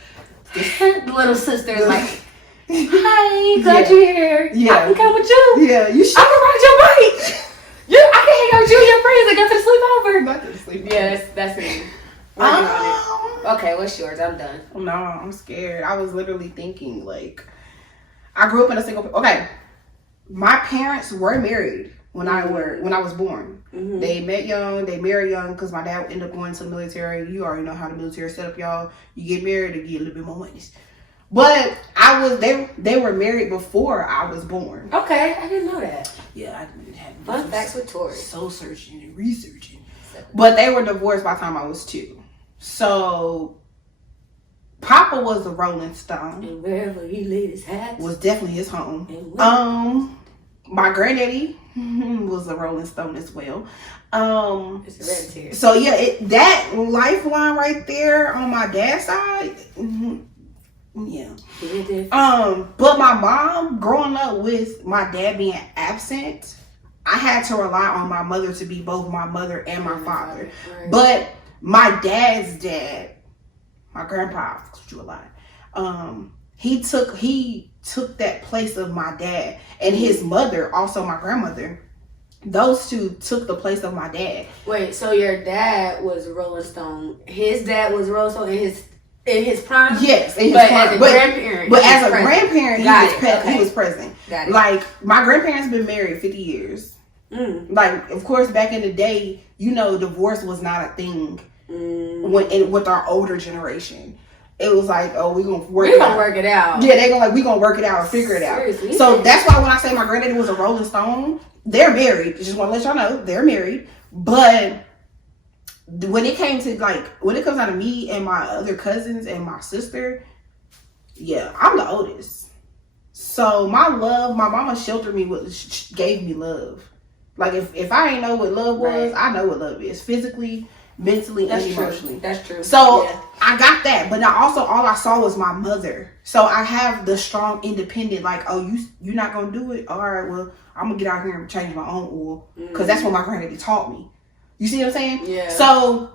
little sisters, like, hi, glad you're here. Yeah. I can come with you. Yeah, you should. I can ride your bike. I can hang out with you and your friends and go to the sleepover. Not to the sleepover. Yeah, that's me. Okay, what's yours? I'm done. No, I'm scared. I was literally thinking, like, I grew up in a single. Okay, my parents were married when I was born. They met young, they married young, because my dad ended up going to the military. You already know how the military set up, y'all. You get married to get a little bit more monies. But they were married before I was born. Okay, I didn't know that. Yeah, I didn't have fun facts with Tori. Soul searching and researching. But they were divorced by the time I was 2. So Papa was a Rolling Stone. And wherever he laid his hat was definitely his home. My granddaddy was a Rolling Stone as well. It's hereditary. So yeah, that lifeline right there on my dad's side. Yeah. But my mom, growing up with my dad being absent, I had to rely on my mother to be both my mother and my father. Right. But my dad's dad, my grandpa, you a lot. He took that place of my dad, and his mother, also my grandmother. Those two took the place of my dad. Wait, so your dad was a Rolling Stone. His dad was a Rolling Stone in his prime? Yes, in his but prime. As a grandparent. But as a grandparent, he was present. Got it. Like, my grandparents been married 50 years. Like, of course, back in the day, you know, divorce was not a thing with our older generation. It was like, oh, we're gonna work it out. Yeah, they're gonna we gonna work it out and figure it out. Seriously? So that's why when I say my granddaddy was a Rolling Stone, they're married. Just want to let y'all know they're married. But when it comes down to me and my other cousins and my sister, yeah, I'm the oldest. So my mama sheltered me gave me love. Like, if I ain't know what love was, I know what love is. Physically, mentally, and emotionally. That's true. So I got that, but now also all I saw was my mother. So I have the strong, independent, like, oh, you're not gonna do it? All right, well, I'm gonna get out here and change my own oil, because that's what my granddaddy taught me. You see what I'm saying? Yeah. So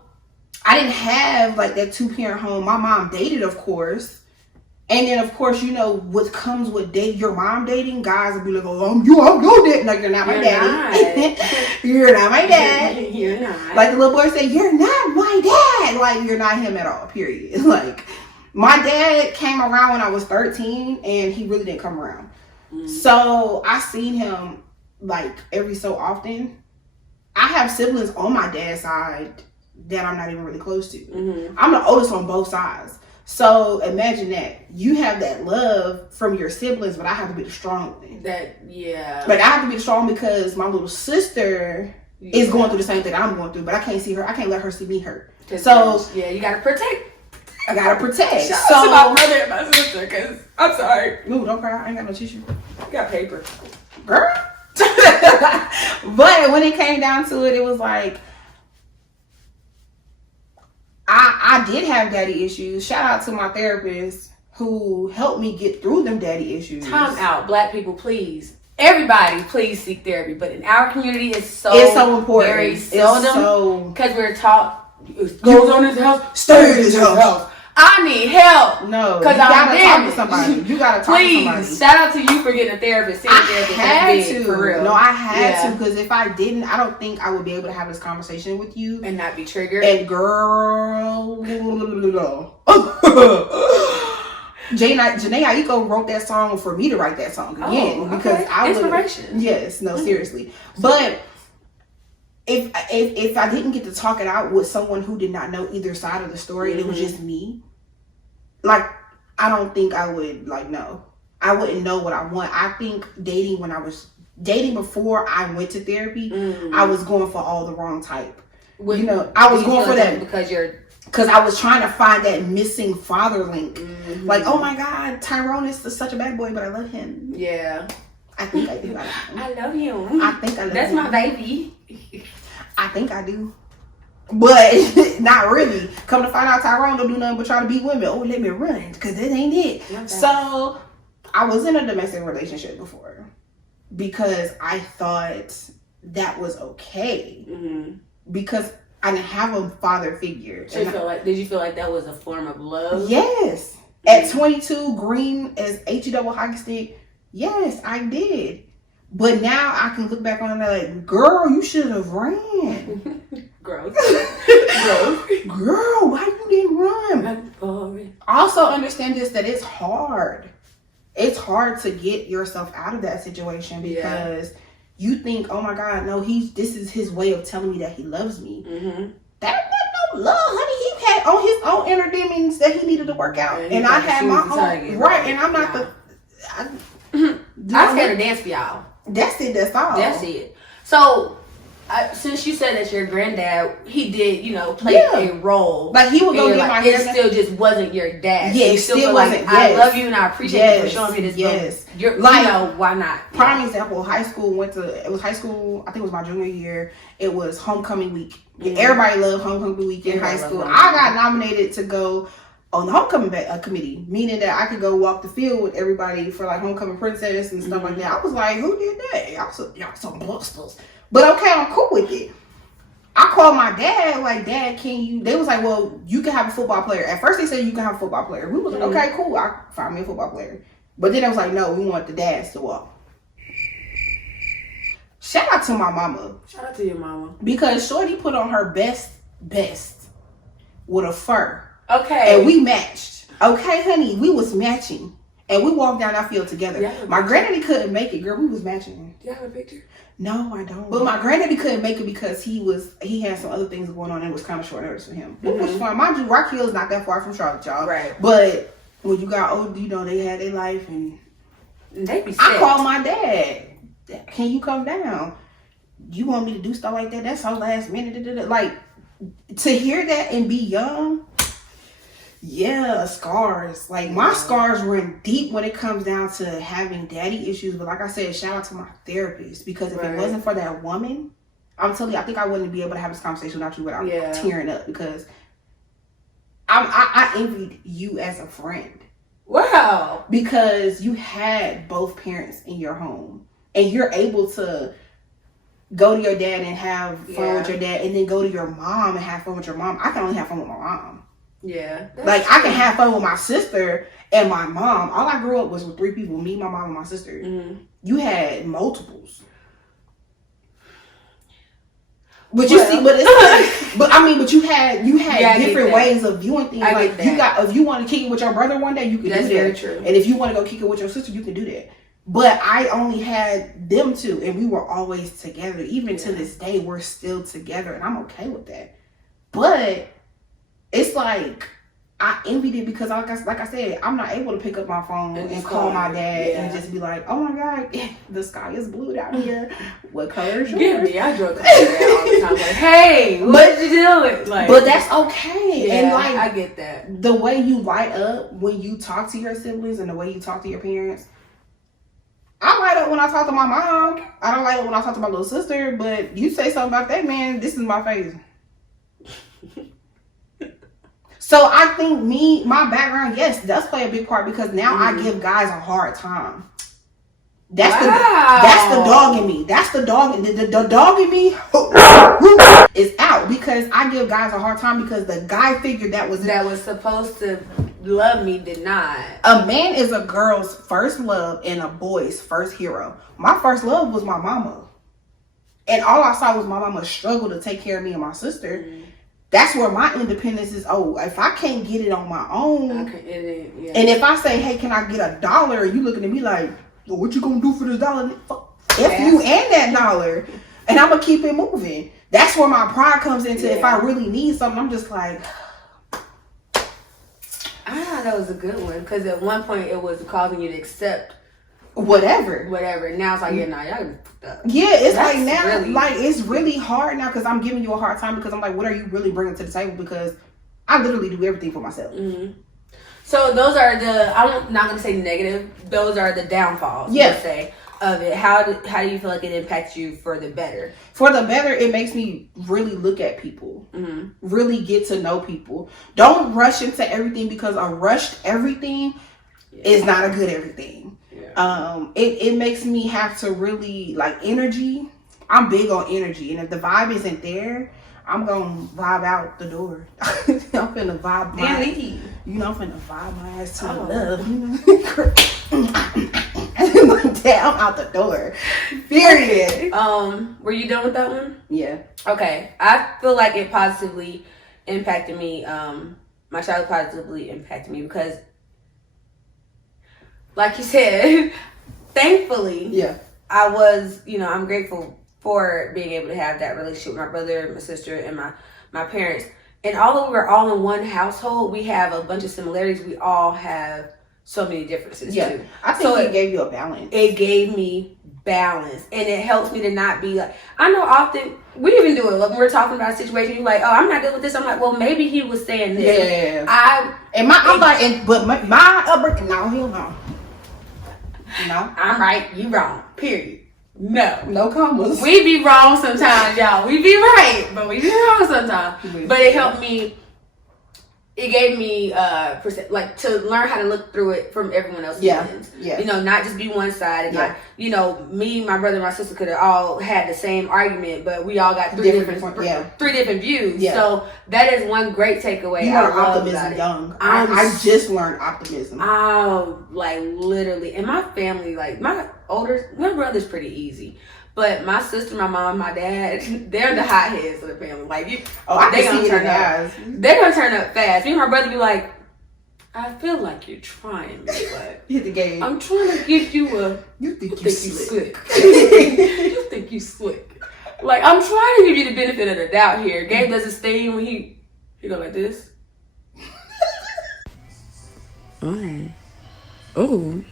I didn't have like that 2-parent home. My mom dated, of course. And then, of course, you know what comes with your mom dating. Guys will be like, "Oh, I'm your dad." No, you're not my daddy. You're not my dad. You're not. Like the little boy said, "You're not my dad." Like, you're not him at all. Period. Like, my dad came around when I was 13, and he really didn't come around. So I seen him like every so often. I have siblings on my dad's side that I'm not even really close to. Mm-hmm. I'm the oldest on both sides. So imagine that. You have that love from your siblings, but I have to be the strong one. Like I have to be the strong because my little sister is going through the same thing I'm going through, but I can't see her. I can't let her see me hurt. So yeah, you gotta protect. I gotta protect. Shout out to my brother and my sister, cause I'm sorry. Ooh, don't cry. I ain't got no tissue. I got paper. Girl. But when it came down to it, it was like I did have daddy issues. Shout out to my therapist who helped me get through them daddy issues. Time out, Black people, please. Everybody, please seek therapy. But in our community, it's so important. Very seldom because we're taught goes on his house, stay in his house. I need help. No, you gotta talk to somebody. You gotta talk to somebody. Please, shout out to you for getting a therapist. I had to. For real. No, I had to, because if I didn't, I don't think I would be able to have this conversation with you and not be triggered. And girl, Janae Aiko wrote that song for me to write that song again because I was inspiration. Yes, no, seriously, but. If I didn't get to talk it out with someone who did not know either side of the story, and it was just me, like, I don't think I would, like, no. I wouldn't know what I want. I think dating before I went to therapy, I was going for all the wrong type. I was going for that because I was trying to find that missing father link. Like, oh my God, Tyrone is such a bad boy, but I love him. Yeah. I think I do. I love him. I think I love him. That's my baby. I think I do. But not really. Come to find out, Tyrone don't do nothing but try to beat women. Oh, let me run, because this ain't it. Okay. So, I was in a domestic relationship before because I thought that was okay. Because I didn't have a father figure. So did you feel like that was a form of love? Yes. At 22, green as H-double hockey stick, yes, I did. But now I can look back on it like, girl, you should have ran. Gross. Girl, why you didn't run? Also understand this, that it's hard. It's hard to get yourself out of that situation because you think, oh my God, no, this is his way of telling me that he loves me. That wasn't no love, honey. He had on his own inner demons that he needed to work out. And I had my own. Right, and I'm not I scared to dance for y'all. That's it. That's all. That's it. So, since you said that your granddad, he did, play a role. Like he would go get my hair. It still just wasn't your dad. Yeah, so it still wasn't. I love you and I appreciate you for showing me this. Yes. You're, why not? Prime example. High school. It was high school. I think it was my junior year. It was homecoming week. Everybody loved homecoming week in high school. I got nominated to go on the homecoming committee, meaning that I could go walk the field with everybody for like homecoming princess and stuff like that. I was like, who did that? Y'all some busters. But okay, I'm cool with it. I called my dad, like, Dad, they was like, well, you can have a football player. At first they said you can have a football player. We was like, okay, cool, I find me a football player. But then it was like, no, we want the dads to walk. Shout out to my mama. Shout out to your mama. Because Shorty put on her best with a fur. Okay. And we matched. Okay, honey, we was matching. And we walked down our field together. My granddaddy couldn't make it, girl. We was matching. Do you have a picture? No, I don't. But my granddaddy couldn't make it because he had some other things going on and it was kind of short notice for him. It was fun. Mind you, Rock Hill is not that far from Charlotte, y'all. Right. But when you got old, they had their life and they be sick. I called my dad. Can you come down? You want me to do stuff like that? That's so last minute. Like, to hear that and be young, scars. Like, my scars run deep when it comes down to having daddy issues. But like I said, shout out to my therapist. Because if it wasn't for that woman, I'm telling you, I think I wouldn't be able to have this conversation without you without tearing up. Because I envied you as a friend. Wow. Because you had both parents in your home. And you're able to go to your dad and have fun with your dad. And then go to your mom and have fun with your mom. I can only have fun with my mom. Yeah. Like, true. I can have fun with my sister and my mom. All I grew up was with 3 people. Me, my mom, and my sister. You had multiples. But you see, but you had different ways of viewing things. Like, if you want to kick it with your brother one day, you can do that. Very true. And if you want to go kick it with your sister, you can do that. But I only had them two, and we were always together. Even to this day, we're still together, and I'm okay with that. But it's like I envied it because, like I said, I'm not able to pick up my phone and call my dad and just be like, "Oh my God, the sky is blue down here. What color is yours?" Get me. I drove all the time. Like, hey, what you doing? Like, but that's okay. Yeah, and like, I get that. The way you light up when you talk to your siblings and the way you talk to your parents. I light up when I talk to my mom. I don't light up when I talk to my little sister. But you say something about that, man, this is my face. So I think my background, yes, does play a big part because now I give guys a hard time. That's the dog in me. That's the dog. The dog in me is out because I give guys a hard time because the guy figured that was supposed to love me did not. A man is a girl's first love and a boy's first hero. My first love was my mama. And all I saw was my mama struggle to take care of me and my sister. That's where my independence is. Oh, if I can't get it on my own, and if I say, "Hey, can I get $1?" You looking at me like, "Well, what you gonna do for this $1?" F you and that $1, and I'm gonna keep it moving. That's where my pride comes into. If I really need something, I'm just like, I thought that was a good one because at one point it was causing you to accept whatever. Now it's like, y'all fucked up. Yeah, it's like now, like it's really hard now because I'm giving you a hard time because I'm like, what are you really bringing to the table? Because I literally do everything for myself. Mm-hmm. So those are I'm not gonna say negative. Those are the downfalls. Let's say of it. How do you feel like it impacts you for the better? For the better, it makes me really look at people, really get to know people. Don't rush into everything because a rushed everything is not a good everything. It makes me have to really like energy. I'm big on energy, and if the vibe isn't there, I'm gonna vibe out the door. I'm finna vibe my ass. You know, I'm finna vibe my ass to love. You know, down out the door. Period. Were you done with that one? Yeah. Okay. I feel like it positively impacted me. My child positively impacted me because, like you said, thankfully, I was, I'm grateful for being able to have that relationship with my brother, my sister, and my parents. And although we're all in one household, we have a bunch of similarities. We all have so many differences too. I think it gave you a balance. It gave me balance, and it helps me to not be like, I know often we even do it when we're talking about a situation, you're like, oh, I'm not dealing with this. I'm like, well, maybe he was saying this. But my upbringing, no, hell no. No. I'm right, you wrong. Period. No commas. We be wrong sometimes, y'all. We be right, but we be wrong sometimes. But it helped me. It gave me like to learn how to look through it from everyone else's lens. Not just be one side. And not, me, my brother, and my sister could have all had the same argument, but we all got three different views. So that is one great takeaway. You are optimism young. I just learned optimism. Oh, like literally. And my family, like my brother's pretty easy. But my sister, my mom, my dad, they're the hotheads of the family. Like, they gonna turn up. They're gonna turn up fast. Me and my brother be like, I feel like you're trying me, but hit the game. I'm trying to give you you think you slick. You think you slick. Like, I'm trying to give you the benefit of the doubt here. Gabe does his thing when he go like this. Oh.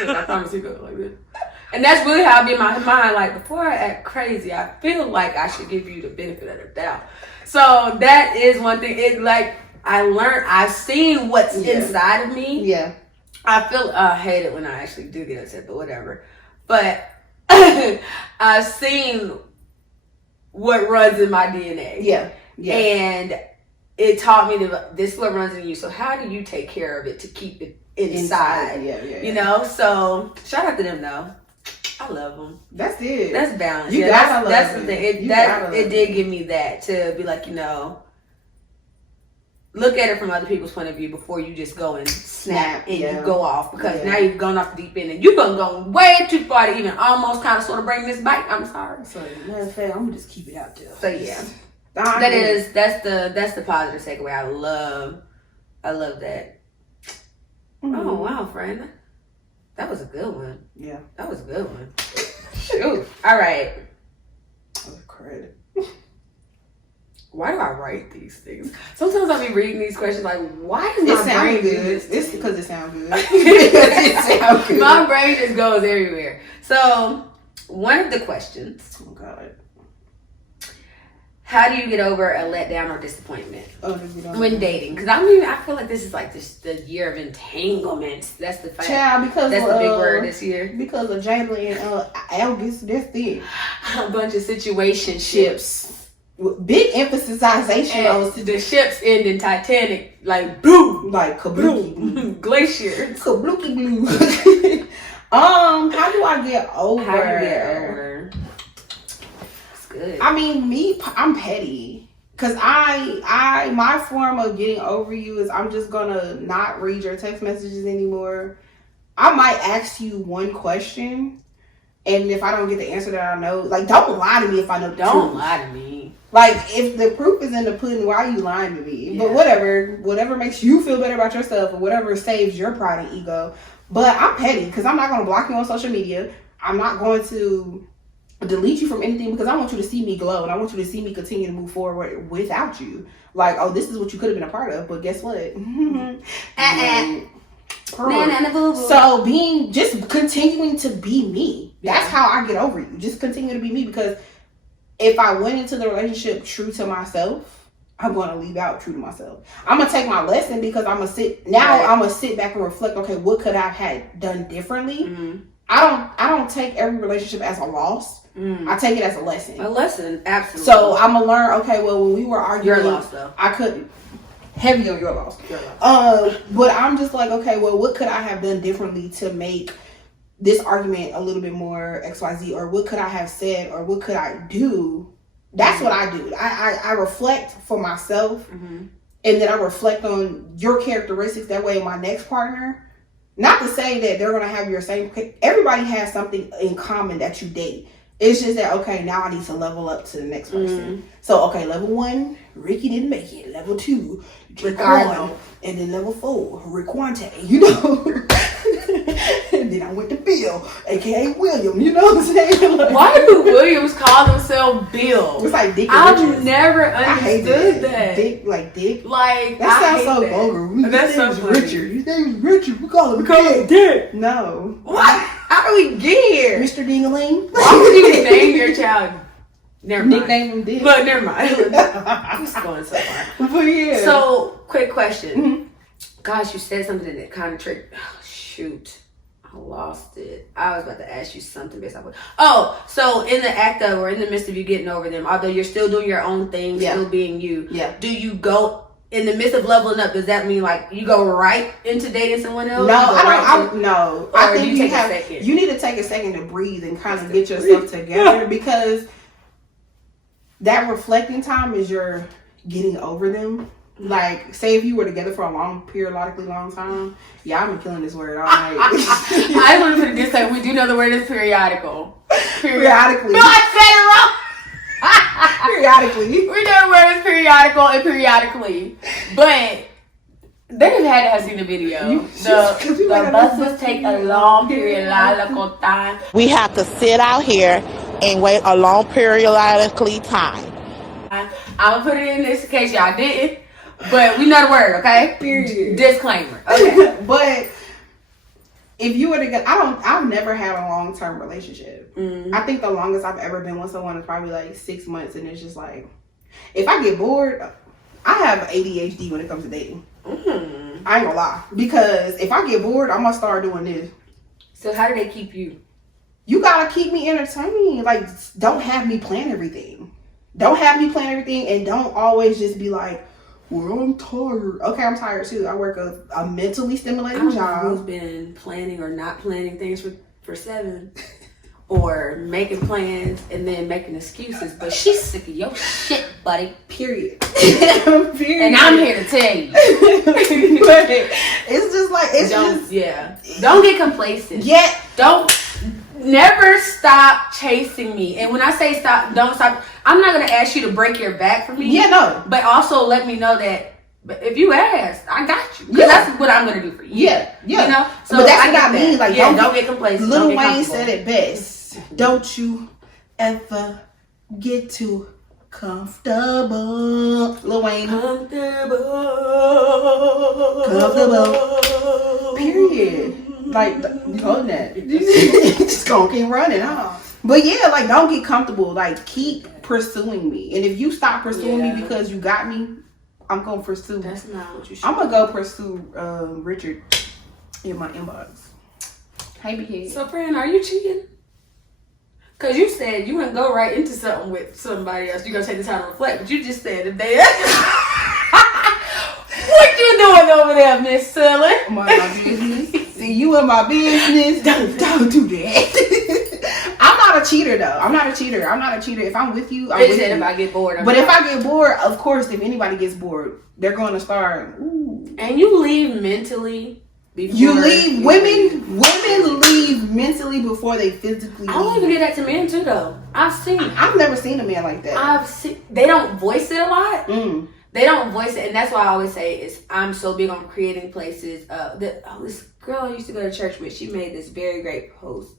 I promise he goes like this. And that's really how I be in my mind. Like, before I act crazy, I feel like I should give you the benefit of the doubt. So that is one thing. It like I've seen what's inside of me. Yeah. I hate it when I actually do get upset, but whatever. But I've seen what runs in my DNA. Yeah. And it taught me that this is what runs in you. So how do you take care of it to keep it inside? Yeah. So shout out to them though. I love them. That's it. That's balance. That's the thing. It did give me that to be like, look at it from other people's point of view before you just go and snap and you go off, because now you've gone off the deep end and you're gonna go way too far to even almost kind of sort of bring this back. I'm sorry. So matter of fact, I'm gonna just keep it out there. So that's the positive takeaway. I love that. Oh wow, friend. That was a good one. Yeah. That was a good one. Shoot. All right. That was credit. Why do I write these things? Sometimes I be reading these questions like, why does my It brain sounds do good. this? It's because it sounds good. It sounds good. My brain just goes everywhere. So, one of the questions. Oh, God. How do you get over a letdown or disappointment when dating? Because I feel like this is like the year of entanglements. That's the fact. Child, because that's the big word this year. Because of Jalen and August, that's it. A bunch of situationships. Big emphasization on the ships end in Titanic, like boom, like kabuki, glacier, kabuki blue. How do I get over? How do you get over? It's good. I mean, I'm petty. Cause my form of getting over you is I'm just gonna not read your text messages anymore. I might ask you one question, and if I don't get the answer that I know, like, don't lie to me if I know the truth. Don't lie to me. Like, if the proof is in the pudding, why are you lying to me? Yeah. But whatever makes you feel better about yourself, or whatever saves your pride and ego. But I'm petty because I'm not going to block you on social media. I'm not going to delete you from anything because I want you to see me glow and I want you to see me continue to move forward without you. Like, oh, this is what you could have been a part of, but guess what? So just continuing to be me. That's how I get over you. Just continue to be me, because if I went into the relationship true to myself, I'm going to leave out true to myself. I'm going to take my lesson because I'm going to sit back and reflect, okay, what could I have had done differently? Mm-hmm. I don't take every relationship as a loss. I take it as a lesson. A lesson, absolutely. So I'm going to learn, okay, well, when we were arguing, your loss, though. I couldn't. Heavy on your loss. But I'm just like, okay, well, what could I have done differently to make this argument a little bit more XYZ, or what could I have said, or what could I do? That's what I do. I reflect for myself, and then I reflect on your characteristics. That way, my next partner, not to say that they're going to have your same, everybody has something in common that you date. It's just that, okay, now I need to level up to the next person. So, okay, level 1, Ricky didn't make it. Level 2, Ricardo. And then level 4, Riquante, you know. And then I went to Bill, aka William, you know what I'm saying? Like, why do Williams call themselves Bill? It's like Dick. I've never understood that. Dick, like Dick. Like, that sounds so vulgar. That's so funny. Richard. His name is Richard. We call him Dick. No. What? How do we get here? Mr. Dingaling. Why would you name your child? Never mind. Nickname him Dick. But never mind. It's going so far. But yeah. So, quick question. Gosh, you said something that kind of tricked. Oh, shoot. I lost it. I was about to ask you something based off of. Oh, so in the act of, or in the midst of you getting over them, although you're still doing your own thing, still being you, do you go in the midst of leveling up? Does that mean like you go right into dating someone else? No, I don't. No, I think you take a second. You need to take a second to breathe and kind of get yourself together, because that reflecting time is your getting over them. Like, say if you were together for a periodically long time. Yeah, I've been killing this word all night. I just wanted to just say, we do know the word is periodical. Periodically. No, I said it wrong. Periodically. We know the word is periodical and periodically. But they have had to have seen the video. The buses take a long periodical time. We have to sit out here and wait a long periodically time. I'm going to put it in this in case y'all didn't. But we know the word, okay? Period. Disclaimer. Okay. But if you were to get, I've never had a long-term relationship. I think the longest I've ever been with someone is probably like 6 months, and it's just like, if I get bored, I have ADHD when it comes to dating. I ain't gonna lie, because if I get bored, I'm gonna start doing this. So how do they keep you? You gotta keep me entertained. Like, don't have me plan everything. Don't have me plan everything, and don't always just be like, well, I'm tired. Okay, I'm tired too. I work a mentally stimulating job. Who's been planning or not planning things for Sevyn, or making plans and then making excuses, but she's sick of your shit, buddy. Period. And I'm here to tell you. But it's just like, don't get complacent. Don't never stop chasing me. And when I say stop, don't stop. I'm not gonna ask you to break your back for me. Yeah, no. But also let me know that But if you ask, I got you. Yeah. That's what I'm gonna do for you. Yeah. You know? So but that's what get I mean. that. Like, don't get complacent. Lil Don't get Wayne comfortable. said it best. Don't you ever get too comfortable. Lil Wayne. Comfortable. Period. Like, you holding that. Just gonna keep running, huh? But yeah, like, don't get comfortable. Like, keep pursuing me. And if you stop pursuing me because you got me, I'm gonna pursue. That's not what you should. I'm gonna go pursue Richard in my inbox. Hey, big head. So, friend, are you cheating? Because you said you wouldn't go right into something with somebody else. You're going to take the time to reflect. But you just said if they... What you doing over there, Miss Silly? My business. See, you in my business. Don't do that. I'm not a cheater, though. I'm not a cheater. If I'm with you, I'm with you. If I get bored. But if I get bored, of course, if anybody gets bored, they're going to start. Ooh. And you leave mentally before. You leave. Women leave mentally before they physically leave. I don't even do that to men, too, though. I've never seen a man like that. They don't voice it a lot. Mm. They don't voice it, and that's why I always say I'm so big on creating places. This girl I used to go to church with, she made this very great post.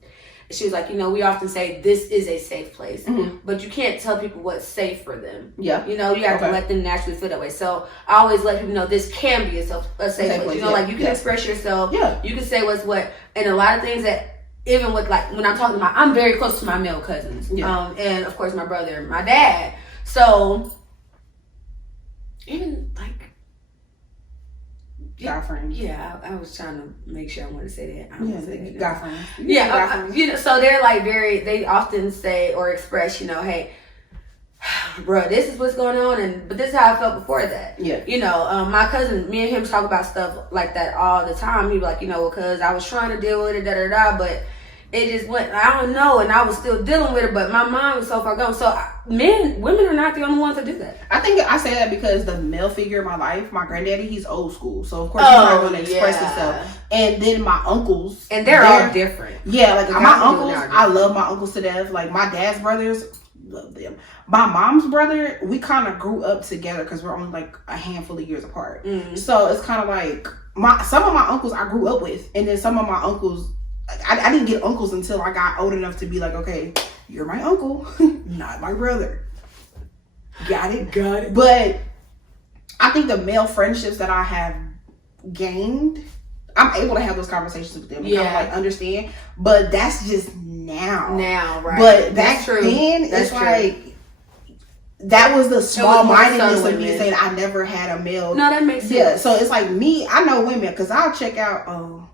She was like, we often say this is a safe place, but you can't tell people what's safe for them. Yeah. You have to let them naturally feel that way. So I always let people know this can be a safe place. Like you can express yourself. Yeah. You can say what's what, and a lot of things that even with like when I'm talking about, I'm very close to my male cousins, and of course my brother, and my dad. So even like. Guy friends. Yeah, I was trying to make sure I want to say that. I don't say that. Guy friends. Yeah, so they're like they often say or express, hey, bro, this is what's going on, but this is how I felt before that. Yeah. My cousin, me and him talk about stuff like that all the time. He'd be like, because I was trying to deal with it, but it just went, I don't know, and I was still dealing with it, but my mind was so far gone. So women are not the only ones that do that. I think I say that because the male figure in my life, my granddaddy, he's old school. So, of course, he's not going to express himself. And then my uncles. And they're all different. Yeah, like my uncles, I love my uncles to death. Like my dad's brothers, love them. My mom's brother, we kind of grew up together because we're only like a handful of years apart. Mm-hmm. So, it's kind of like some of my uncles I grew up with. And then some of my uncles, I didn't get uncles until I got old enough to be like, okay, you're my uncle, not my brother. Got it. But I think the male friendships that I have gained, I'm able to have those conversations with them and kind of like understand. But that's just now. Now, right. But back then, it's like, that was the small mindedness of me saying I never had a male. No, that makes sense. Yeah, so it's like me, I know women, because I'll check out,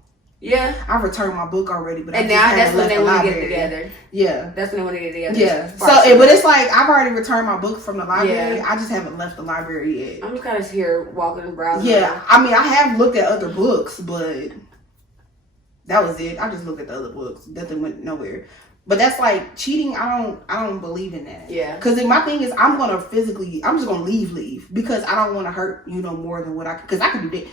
yeah, I returned my book already, but and now that's when they want to get together. Yeah, that's when they want to get together. Yeah, but it's like I've already returned my book from the library. I just haven't left the library yet. I'm kind of here walking and browsing. Yeah, I mean, I have looked at other books, but that was it. I just looked at the other books. Nothing went nowhere. But that's like cheating. I don't believe in that. Yeah. Because my thing is, I'm just gonna leave because I don't want to hurt you no more than what because I can do that.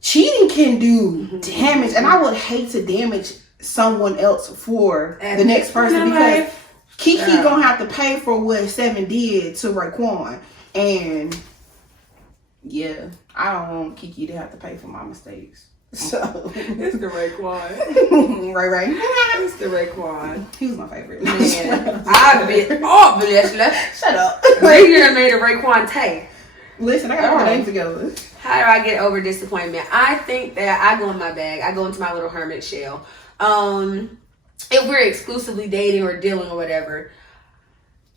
Cheating can do damage, and I would hate to damage someone else for the next person because Kiki gonna have to pay for what Sevyn did to Raekwon, and yeah, I don't want Kiki to have to pay for my mistakes. So it's the Raekwon, right. It's the Raekwon. He was my favorite. Man, I bet. Oh, bless. Shut up. You done made a Raekwon Tay. Listen, I got my names together. How do I get over disappointment? I think that I go in my bag. I go into my little hermit shell. If we're exclusively dating or dealing or whatever,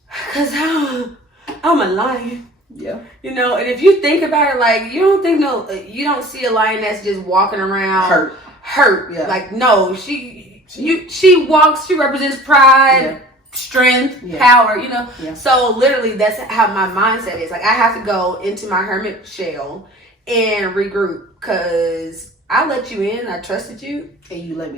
because I'm a lion. Yeah. And if you think about it, like you don't see a lion that's just walking around hurt. Yeah. Like no, she walks. She represents pride. Yeah. Strength, power, Yeah. So literally that's how my mindset is. Like I have to go into my hermit shell and regroup because I let you in, I trusted you. And you let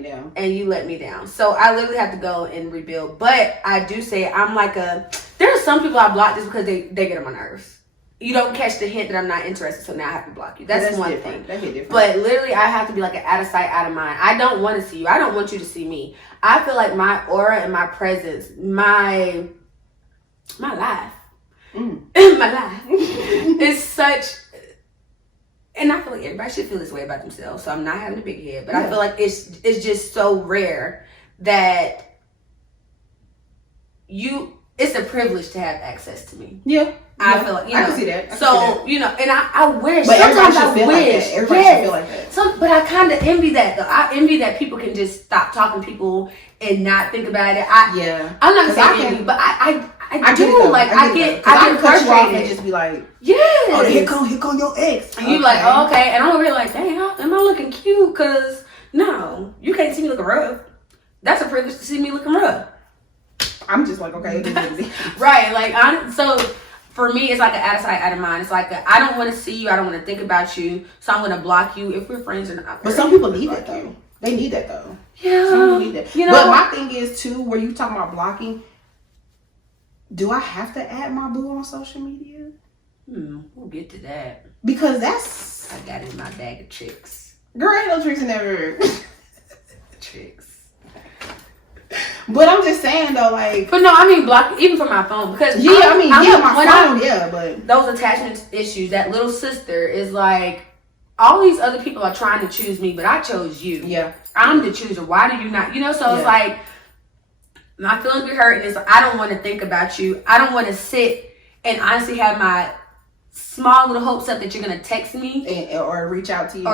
me down. So I literally have to go and rebuild. But I do say I'm like there are some people I block just because they get on my nerves. You don't catch the hint that I'm not interested, so now I have to block you. That's one different. thing. That's different. But literally, I have to be like an out of sight, out of mind. I don't want to see you. I don't want you to see me. I feel like my aura and my presence, my life, my life is such and I feel like everybody should feel this way about themselves. So I'm not having a big head, but I feel like it's just so rare that it's a privilege to have access to me. Yeah. I feel like, I can see that. And I wish. But sometimes I feel wish. Like that. Everybody should feel like that. But I kind of envy that, though. I envy that people can just stop talking to people and not think about it. I'm not saying envy, but I do. Like, I get frustrated. And just be like, yes. oh, here come your ex. And you like, oh, okay. And I'm over here like, dang, am I looking cute? Because, no, you can't see me looking rough. That's a privilege to see me looking rough. I'm just like, okay. Right. Like, so for me, it's like an out of sight, out of mind. It's like, I don't want to see you. I don't want to think about you. So I'm going to block you if we're friends or not. But some people need that, though. They need that, though. Yeah. Some people need that. You know, but my thing is, too, where you talking about blocking, do I have to add my boo on social media? We'll get to that. Because that's... I got in my bag of tricks. Girl, ain't no tricks in that. Tricks. But I'm just saying though, like. But no, I mean block even from my phone because but those attachment issues. That little sister is like, all these other people are trying to choose me, but I chose you. Yeah, I'm the chooser. Why do you not? You know, so it's like my feelings be hurt, and it's like, I don't want to think about you. I don't want to sit and honestly have my small little hopes up that you're gonna text me or reach out to you me,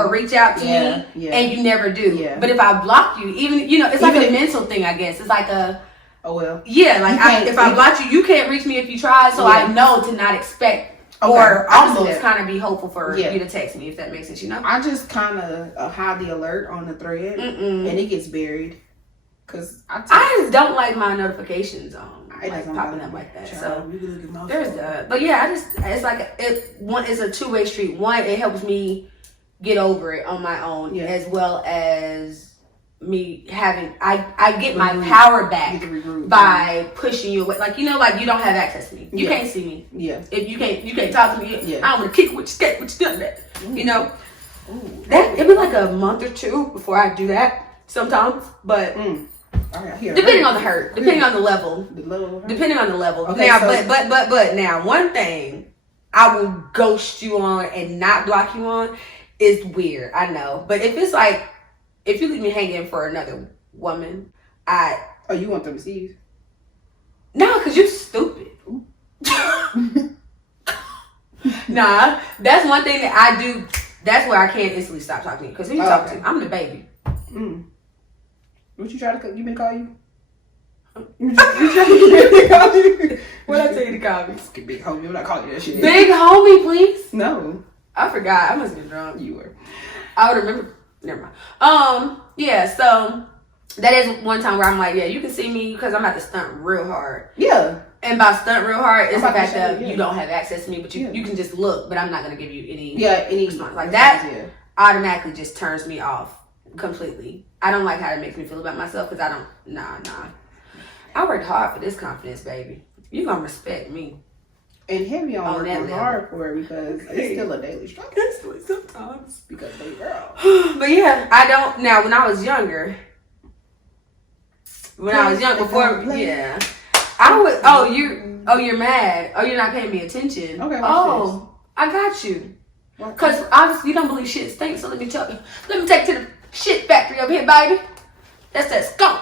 and you never do. Yeah. But if I block you, it's like a mental thing, I guess. It's like a if I block you, you can't reach me if you try. So I know to not expect or almost kind of be hopeful for you to text me, if that makes sense. You know, I just kind of hide the alert on the thread, and it gets buried because I just don't like my notifications on. Like popping up like that. So there's that. But yeah, it's like it's a two-way street. One, it helps me get over it on my own, as well as me having I get my power back by pushing you away. Like, you know, like you don't have access to me. You can't see me. Yeah. If you can't talk to me. I don't want to kick what you done that. You know. That it'd be like a month or two before I do that sometimes. But depending on the hurt, depending on the level, depending on the level. Okay, now, but now, one thing I will ghost you on and not block you on is weird. I know, but if it's like if you leave me hanging for another woman, you want them to see you? No, because you're stupid. Nah, that's one thing that I do. That's where I can't instantly stop talking to you. Because who you talking to? I'm the baby. What you try to you been call you? What I tell you to call me? Big homie. I'm not calling you that shit. Big homie, please. No, I forgot. I must have been drunk. You were. I would remember. Never mind. Yeah. So that is one time where I'm like, yeah, you can see me because I'm about to stunt real hard. Yeah. And by stunt real hard, it's the fact that you don't have access to me, but you can just look, but I'm not gonna give you any response. Like that automatically just turns me off completely. I don't like how it makes me feel about myself because I don't. Nah. I worked hard for this confidence, baby. You gonna respect me. And heavy on working hard for it because it's still a daily struggle. Sometimes because they girl. But yeah, I don't now. When I was younger, before, yeah, I would. You're mad. Oh, you're not paying me attention. Okay. I got you. Because obviously you don't believe shit stinks. So let me tell you. Let me take you to the shit factory over here, baby. That's that skunk.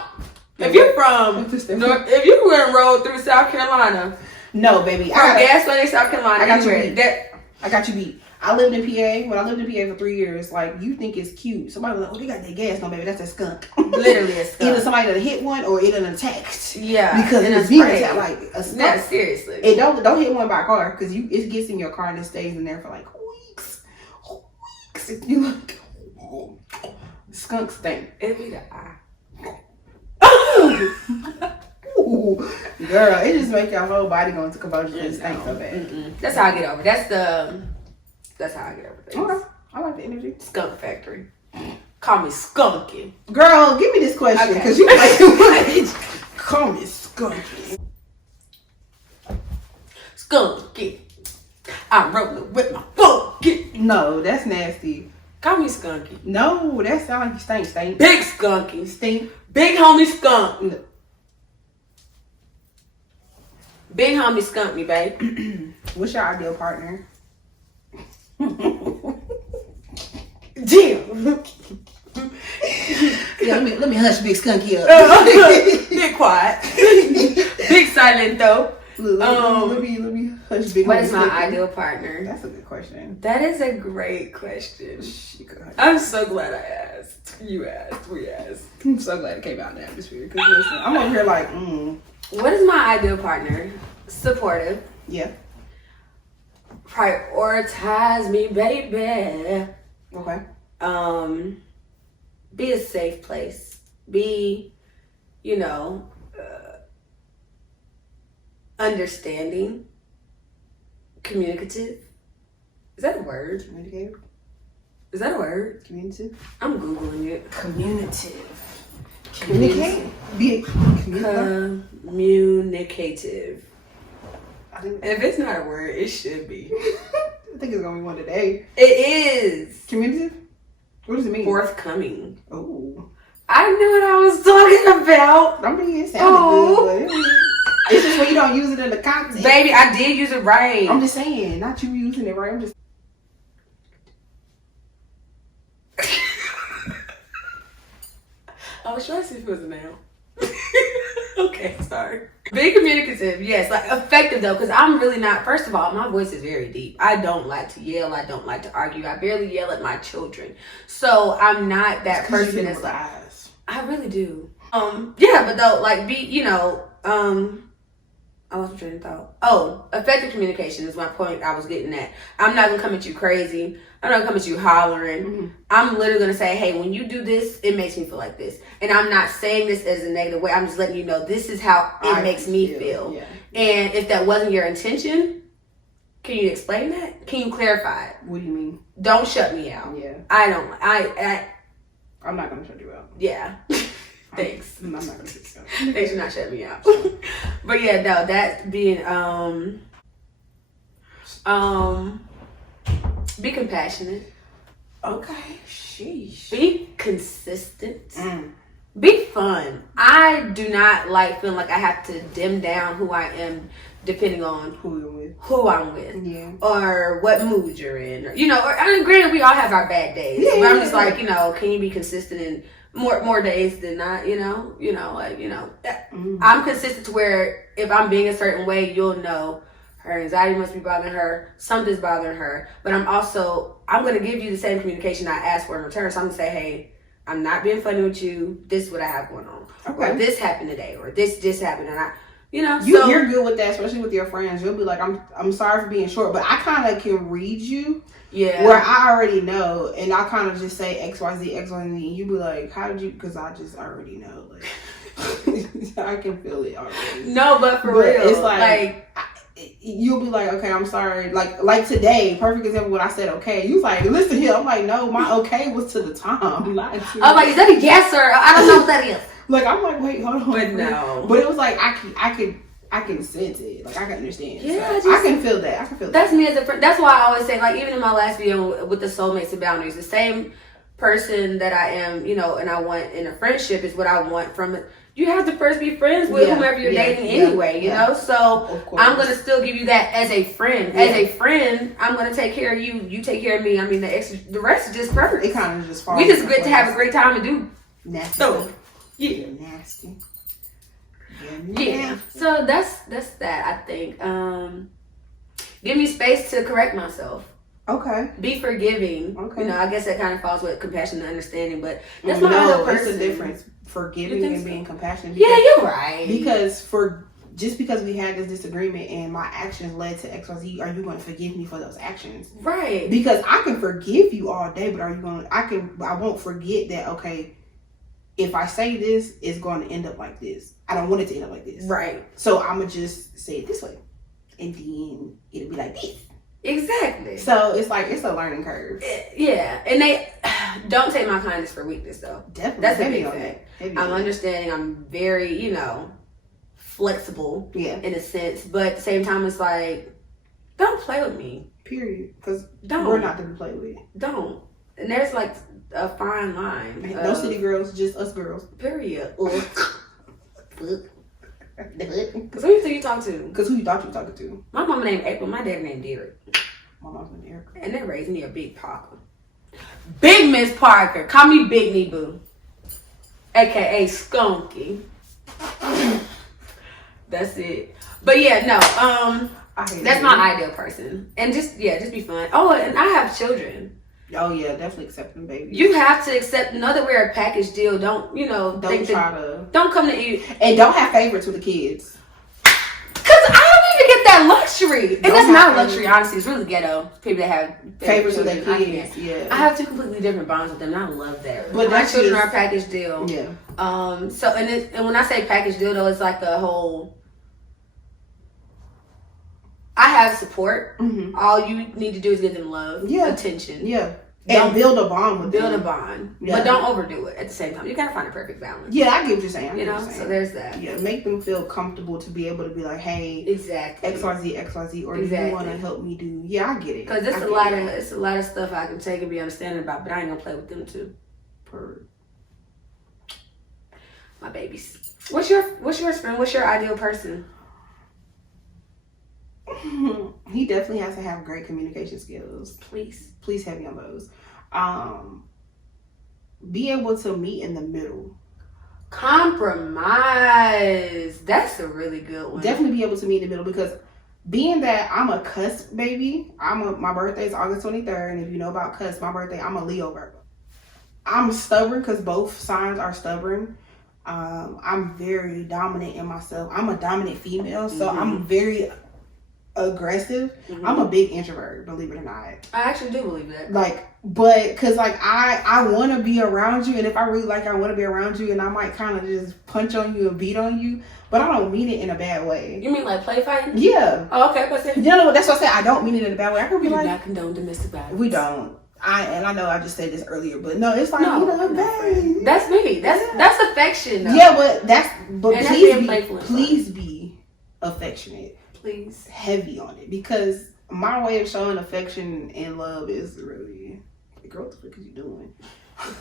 If you're from if you were rolled through South Carolina. No, baby. From Gaslighting, South Carolina. I got you beat. I got you beat. I lived in PA. When I lived in PA for 3 years, like, you think it's cute. Somebody was like, oh, they got that gas. No, baby, that's a skunk. Literally a skunk. Either somebody that hit one or it done attacked. Yeah. Because it's being attacked like a skunk. Yeah, seriously. And don't hit one by a car because it gets in your car and it stays in there for like weeks. If you look, skunk stink. It be the eye. Ooh, girl, it just make your whole body go into convulsions and stink so bad. That's how I get over. That's how I get over things. Okay. I like the energy. Skunk factory. Call me Skunky. Girl, give me this question because you like it. Call me Skunky. Skunky. I'm rolling with my funky. No, that's nasty. Call me Skunky. No, that sounds like you stink. Big Skunky. Stink. Big homie skunk. Big homie skunk me, babe. What's your ideal partner? Yeah, let me hush Big Skunky up. Be quiet. Big silent though. Let me hush Big. What is my ideal partner? That's a good question. That is a great question. I'm so glad I asked. You asked. We asked. I'm so glad it came out in the atmosphere. Cause listen, I'm over here like, What is my ideal partner? Supportive. yeah. Prioritize me, baby. Okay. Be a safe place. Be, understanding. Communicative. Is that a word? Communicative. Is that a word? Communicative. I'm Googling it. Communicative. Communicate. Be Communicative. I think If it's not a word, it should be. I think it's gonna be one today. It is. Communicative. What does it mean? Forthcoming. Oh. I knew what I was talking about. I mean, it sounded good, but it's just when you don't use it in the context. Baby, I did use it right. I'm just saying, not you using it right. I'm just. I was trying to see if it was a noun. Okay, sorry. Be communicative, yes. Like effective though, because I'm really not. First of all, my voice is very deep. I don't like to yell. I don't like to argue. I barely yell at my children. So I'm not that person that's like. Eyes. I really do. Yeah, but though, like, I lost my train of thought. Oh, effective communication is my point I was getting at. I'm not gonna come at you crazy. I'm not gonna come at you hollering. Mm-hmm. I'm literally gonna say, hey, when you do this, it makes me feel like this. And I'm not saying this as a negative way. I'm just letting you know this is how it makes me feel. Yeah. And if that wasn't your intention, can you explain that? Can you clarify it? What do you mean? Don't shut me out. Yeah. I'm not gonna shut you out. yeah. Thanks. I'm not gonna shut you out. Thanks for not shutting me out. But yeah, no, that being be compassionate. Okay. Sheesh. Be consistent. Be fun. I do not like feeling like I have to dim down who I am depending on who I'm with. Yeah. Or what mood you're in. I mean, granted, we all have our bad days. Yeah, but I'm just like, can you be consistent in more days than not, I'm consistent to where if I'm being a certain way, you'll know her anxiety must be bothering her, something's bothering her. But I'm going to give you the same communication I asked for in return. So I'm going to say, hey, I'm not being funny with you. This is what I have going on. Okay. Or this happened today. Or this happened. And you're good with that, especially with your friends. You'll be like, I'm sorry for being short, but I kind of can read you. Yeah. Where I already know, and I kind of just say XYZ, and you be like, how did you? Because I just already know. Like, I can feel it already. No, but for real, it's like you'll be like, okay, I'm sorry. Like today, perfect example when I said okay. You was like, listen here. I'm like, no, my okay was to the time. I'm like, is that a yes or I don't know what that is. Like I'm like, wait, hold on. But no. But it was like I can sense it. Like I can understand. Yeah, so I can feel that. That's me as a friend. That's why I always say, like, even in my last video with the soulmates and boundaries, the same person that I am, and I want in a friendship is what I want from it. You have to first be friends with whomever you're dating anyway, you know? So I'm going to still give you that as a friend. Yeah. As a friend, I'm going to take care of you. You take care of me. I mean, the rest is just perks. It kind of just falls. We just get to have a great time and do nasty stuff. Yeah. Nasty. Yeah. So that's that, I think. Give me space to correct myself. Okay. Be forgiving. Okay. I guess that kind of falls with compassion and understanding, but that's my other person. person. There's a difference. Forgiving and being compassionate. Yeah, you're right. Because just because we had this disagreement and my actions led to XYZ, are you going to forgive me for those actions? Right. Because I can forgive you all day, but I won't forget that, okay, if I say this, it's going to end up like this. I don't want it to end up like this. Right. So I'm going to just say it this way. And then it'll be like this. Exactly. So it's like, it's a learning curve. Yeah. And they don't take my kindness for weakness, though. Definitely. That's a big thing. I'm understanding. I'm very, flexible in a sense. But at the same time, it's like, don't play with me. Period. Because we're not to be played with. Don't. And there's like a fine line. No city girls, just us girls. Period. Because who you think you talk to? Because who you thought you were talking to? My mama named April. My dad named Derek. My mom's named Erica. And they raised me a big papa. Big Miss Parker. Call me Big Knee Boo. AKA Skunky. That's it. But yeah, no. That's my ideal person. And just be fun. Oh, and I have children. Oh yeah, definitely accepting babies. You have to accept. Know that we're a package deal. Don't don't come to you and don't have favorites with the kids. Cause I don't even get that luxury, and that's not luxury. Honestly, it's really ghetto. People that have favorites with their kids. Yeah, I have two completely different bonds with them, and I love that. But my children are a package deal. Yeah. So and when I say package deal, though, it's like a whole. I have support. Mm-hmm. All you need to do is give them love, attention. Yeah. And build a bond with them. Build a bond. Yeah. But don't overdo it at the same time. You gotta find a perfect balance. Yeah, I get what you're saying. So there's that. Yeah, make them feel comfortable to be able to be like, hey, exactly. XYZ, or do you want to help me do? Yeah, I get it. Because it's a lot of stuff I can take and be understanding about, but I ain't gonna play with them too. My babies. What's yours, friend? What's your ideal person? He definitely has to have great communication skills. Please have me on those. Be able to meet in the middle. Compromise. That's a really good one. Definitely be able to meet in the middle, because being that I'm a cusp baby, my birthday is August 23rd, and if you know about cusp, my birthday, I'm a Leo Virgo. I'm stubborn because both signs are stubborn. I'm very dominant in myself. I'm a dominant female, so I'm very aggressive. I'm a big introvert, believe it or not. I actually do believe that. Cause I want to be around you, and if I really I want to be around you, and I might kind of just punch on you and beat on you, but I don't mean it in a bad way. You mean like play fighting? Yeah. Oh, okay. What's it? You know what? That's what I said. I don't mean it in a bad way. I could be do not condone domestic violence. We don't. I know I just said this earlier, but no, it's like babe. That's me. That's affection. Though. Yeah, but please be affectionate. Please. Heavy on it, because my way of showing affection and love is really, girl, what the fuck is you doing? I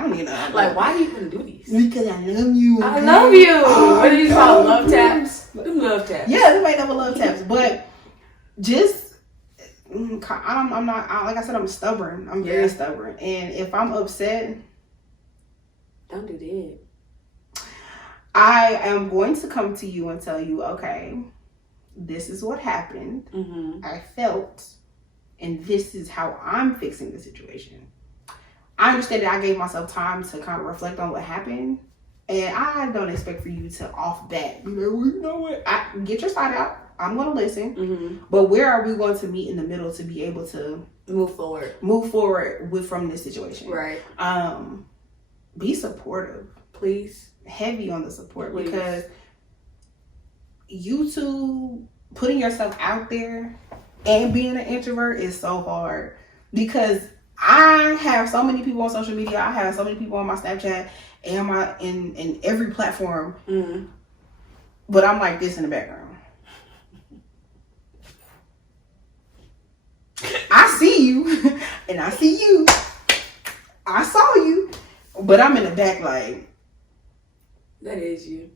don't even know. Like, why are you gonna do these? Because I love you. Okay? I love you. What do you call love taps? Them love taps. Yeah, they might never love taps, but just I'm not. Like I said, I'm stubborn. I'm very stubborn, and if I'm upset, don't do that. I am going to come to you and tell you, okay, this is what happened. I felt, and this is how I'm fixing the situation. I understand that I gave myself time to kind of reflect on what happened, and I don't expect for you to off bat be like, well, you know what? Get your side out. I'm going to listen, but where are we going to meet in the middle to be able to move forward from this situation? Right. Be supportive, please. Heavy on the support, because you two putting yourself out there and being an introvert is so hard, because I have so many people on social media. I have so many people on my Snapchat and in every platform, but I'm like this in the background. I see you and I see you. I saw you, but I'm in the back like. That is you.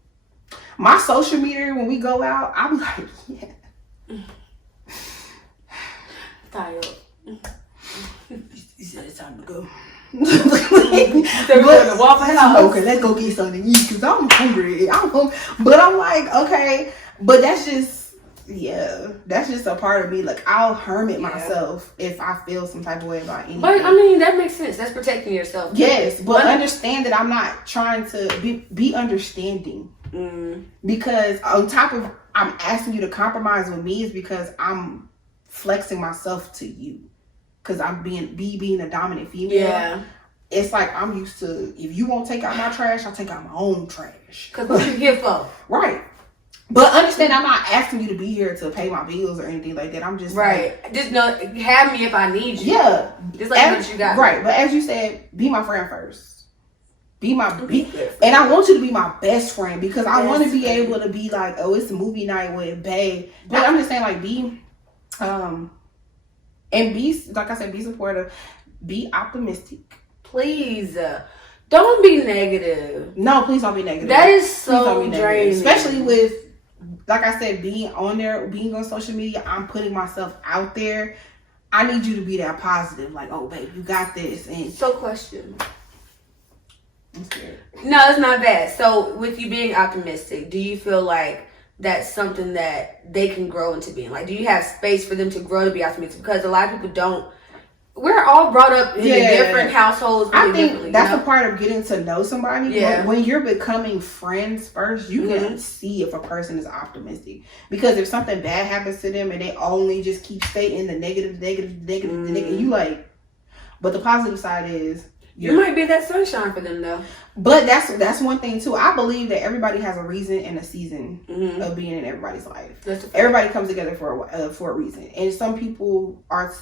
My social media, when we go out, I'm like, yeah. Tired. You said it's time to go. They're going to Waffle House. Okay, let's go get something to eat, because I'm hungry. But I'm like, okay. But that's just a part of me. Like, I'll hermit myself if I feel some type of way about anything. But I mean, that makes sense. That's protecting yourself. Yes, but understand that I'm not trying to be understanding. Because on top of I'm asking you to compromise with me, is because I'm flexing myself to you. Because I'm being a dominant female. Yeah. It's like I'm used to, if you won't take out my trash, I'll take out my own trash. Because what you here for? Right. But understand, I'm not asking you to be here to pay my bills or anything like that. I'm just just know, have me if I need you. Yeah, just like what you got. Right, but as you said, be my friend first. And I want you to be my best friend, because I want to be able to be like, oh, it's a movie night with bae. But I'm just saying, like, and be, like I said, be supportive, be optimistic. Please. Don't be negative. No, please don't be negative. That is so draining. Especially with, like I said, being on social media, I'm putting myself out there. I need you to be that positive. Like, oh, babe, you got this. And So question. I'm scared. No, it's not bad. So with you being optimistic, do you feel like that's something that they can grow into being? Like, do you have space for them to grow to be optimistic? Because a lot of people don't. We're all brought up in different households. I think that's a part of getting to know somebody. Yeah. When you're becoming friends first, you can see if a person is optimistic. Because if something bad happens to them and they only just keep stating the negative, you like. But the positive side is you might be that sunshine for them though. But that's one thing too. I believe that everybody has a reason and a season of being in everybody's life. Everybody comes together for a reason, and some people are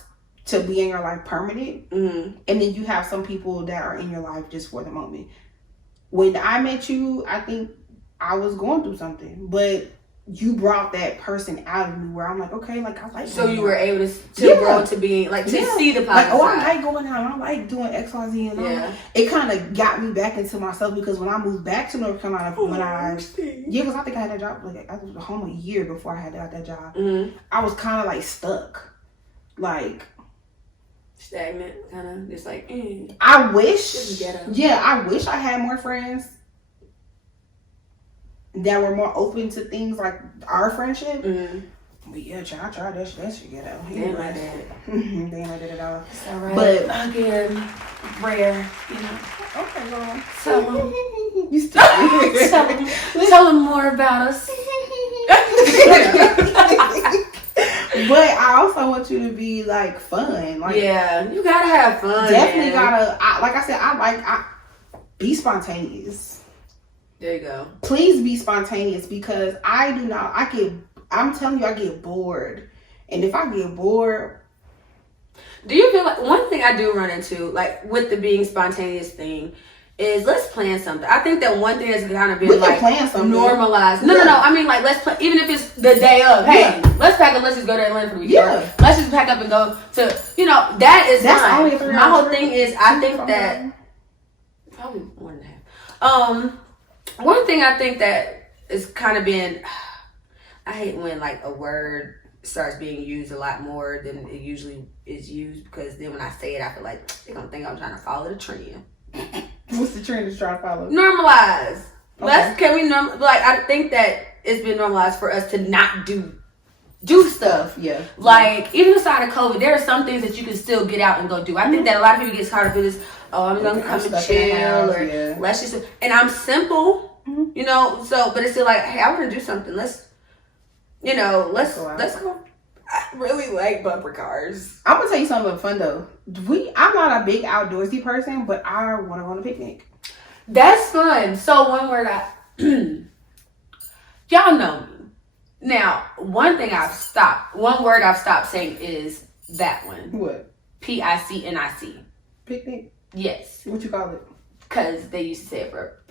to be in your life permanent, and then you have some people that are in your life just for the moment. When I met you, I think I was going through something, but you brought that person out of me where I'm like, okay, like I like. So you were able to grow to being like to see the positive. Like, oh, I like going out. I like doing X, Y, Z, and it kind of got me back into myself because when I moved back to North Carolina, because I think I had that job. Like I was home a year before I had that job. I was kind of like stuck, like. Stagnant, kind of just like. I wish, I wish I had more friends that were more open to things like our friendship. But yeah, I tried that shit ghetto. They ain't like that. They ain't like that at all. It's all right. But again, rare, you know. Okay, girl. Tell them. You still tell them more about us. But I also want you to be like fun. Like, yeah, you gotta have fun. Definitely gotta. Like I said, I be spontaneous. There you go. Please be spontaneous because I do not. I'm telling you, I get bored, and if I get bored. Do you feel like one thing I do run into, like with the being spontaneous thing, is let's plan something. I think that one thing that's kind of been like normalized. No. I mean, like let's even if it's the day of. Hey, let's pack up. Let's just go to Atlanta for the weekend. Yeah. Let's just pack up and go to. That's fine. Only a 3 hour. My whole thing is I think that probably more than half. One thing I think that is kind of been. I hate when like a word starts being used a lot more than it usually is used because then when I say it, I feel like they're gonna think I'm trying to follow the trend. What's the trend to try to follow? Normalize. Okay. I think that it's been normalized for us to not do stuff. Yeah. Like, even aside of COVID, there are some things that you can still get out and go do. I think that a lot of people get caught up in this, I'm gonna come and chill let's just, and I'm simple, but it's still like, hey, I wanna do something. Let's go. I really like bumper cars. I'm gonna tell you something fun though. I'm not a big outdoorsy person, but I want to go on a picnic. That's fun. So one word y'all know me. Now, one word I've stopped saying is that one. What? PICNIC. Picnic? Yes. What you call it? Because they used to say it for.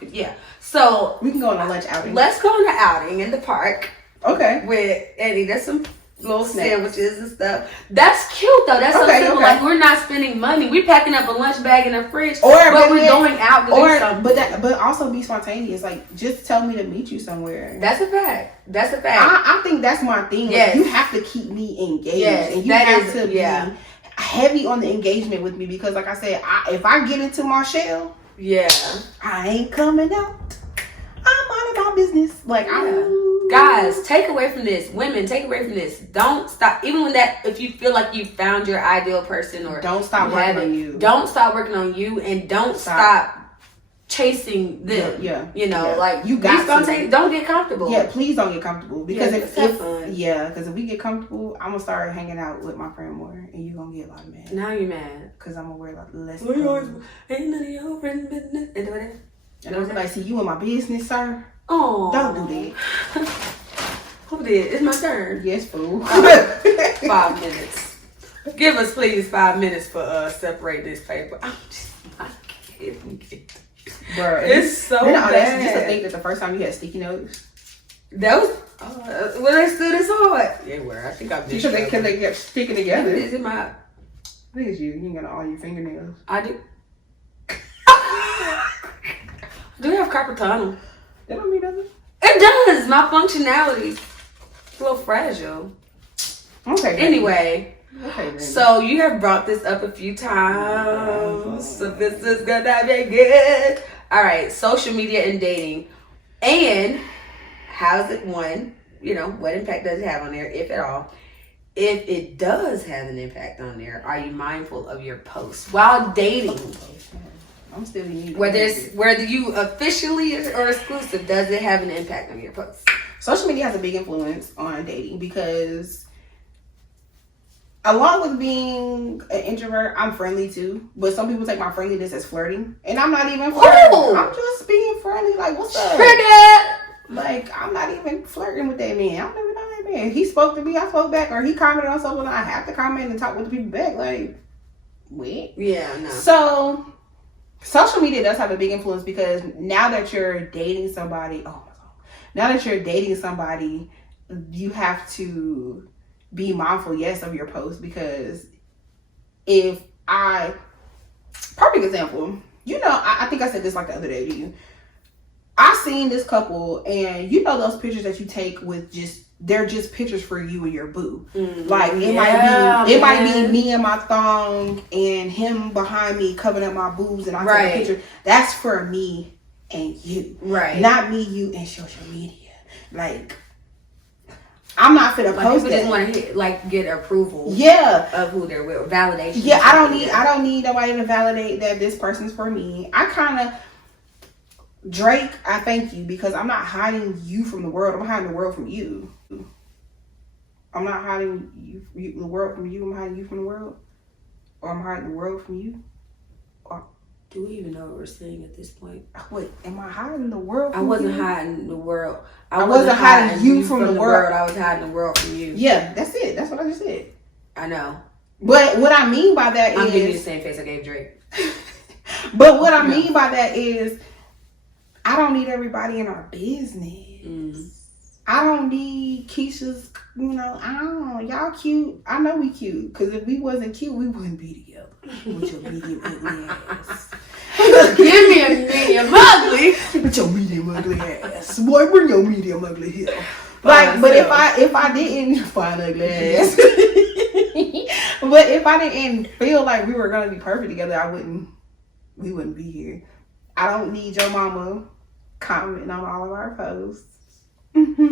Yeah. So we can go on a lunch outing. Let's go on an outing in the park. Okay. With Eddie. There's some little sandwiches and stuff. That's cute though. That's so simple. Okay. Like we're not spending money. We're packing up a lunch bag in the fridge, but we're going out to do something. But also be spontaneous. Like just tell me to meet you somewhere. That's a fact. I think that's my thing. Yes. Like, you have to keep me engaged, and you have to be heavy on the engagement with me because, like I said, if I get into my shell, I ain't coming out. I'm out of my business. Like guys, take away from this. Women, take away from this. Don't stop. Even when if you feel like you found your ideal person, or don't stop working on you. Don't stop working on you, and don't stop chasing them. Like you got to. Don't get comfortable. Yeah, please don't get comfortable because if we get comfortable, I'm gonna start hanging out with my friend more, and you're gonna get a lot of mad. Now you're mad because I'm gonna worry about less. Ain't none of your friend business. And I was like, see, you in my business, sir. Oh, don't do that. Who did? It's my turn. Yes, fool. 5 minutes. Give us, please, 5 minutes for separate this paper. I'm just not kidding. Bro, it's so bad. Just to think that the first time you had sticky notes. That was when they stood as hard. They were. I think I missed it. Because they kept sticking together. Is it my? I think it's you. You ain't got all your fingernails. I do. Do you have carpal tunnel? That don't mean nothing. It does. My functionality is a little fragile. Okay. Anyway. Okay, baby. So you have brought this up a few times. So this is gonna be good. All right, social media and dating. And how's it one? You know, what impact does it have on there, if at all? If it does have an impact on there, are you mindful of your posts while dating? I'm still in Whether you officially or exclusive, does it have an impact on your posts? Social media has a big influence on dating because along with being an introvert, I'm friendly too. But some people take my friendliness as flirting. And I'm not even flirting. Ooh. I'm just being friendly. Like, what's up? Trigger! Like, I'm not even flirting with that man. I've never done that man. He spoke to me, I spoke back. Or he commented on something, I have to comment and talk with the people back. Like, what? Yeah, no. So, social media does have a big influence because now that you're dating somebody, you have to be mindful, yes, of your post, because if perfect example, you know, I think I said this like the other day to you. I seen this couple, and you know those pictures that you take with they're just pictures for you and your boo. Like it might be me and my thong and him behind me covering up my boobs, and I take a picture. That's for me and you, right? Not me, you, and social media. Like, I'm not finna post people that. just want to get approval. Yeah, of who they're with, validation. Yeah, I don't need nobody to validate that this person's for me. I kind of Drake, I thank you, because I'm not hiding you from the world. I'm hiding the world from you. I'm not hiding the world from you. I'm hiding you from the world, or I'm hiding the world from you. Or do we even know what we're saying at this point? Wait, am I hiding the world from I wasn't you? hiding the world. I wasn't hiding you from the world. I was hiding the world from you. Yeah, that's it. That's what I just said. I know. But what I mean by that I'm giving you the same face I gave Drake. But what I mean by that is, I don't need everybody in our business. I don't need Keisha's, y'all cute. I know we cute. Because if we wasn't cute, we wouldn't be together. With your medium ugly ass. Give me a medium ugly. With your medium ugly ass. Boy, bring your medium ugly here. Like, but if I didn't find ugly ass. But if I didn't feel like we were gonna be perfect together, we wouldn't be here. I don't need your mama commenting on all of our posts.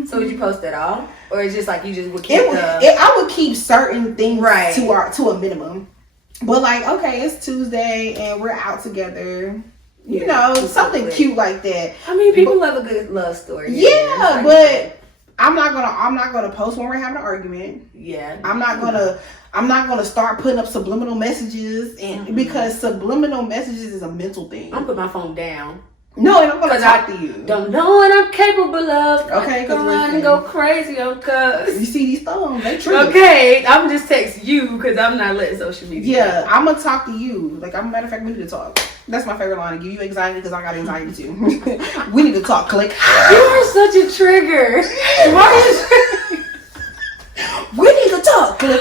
So would you post at all, or it's just like you just would keep I would keep certain things to a minimum. But like, okay, it's Tuesday and we're out together. You know, something cute like that. I mean, people love a good love story. Yeah, but I'm not gonna post when we're having an argument. Yeah, I'm not gonna start putting up subliminal messages, and because subliminal messages is a mental thing. I'm putting my phone down. No, and I'm gonna talk to you. Don't know what I'm capable of. Okay, go around and go crazy on cuz. You see these thumbs, they trigger. Okay, I'm just text you because I'm not letting social media. Yeah, I'm gonna talk to you. Like, matter of fact, we need to talk. That's my favorite line. To give you anxiety because I got anxiety too. We need to talk. Click. You are such a trigger. We need to talk. Click.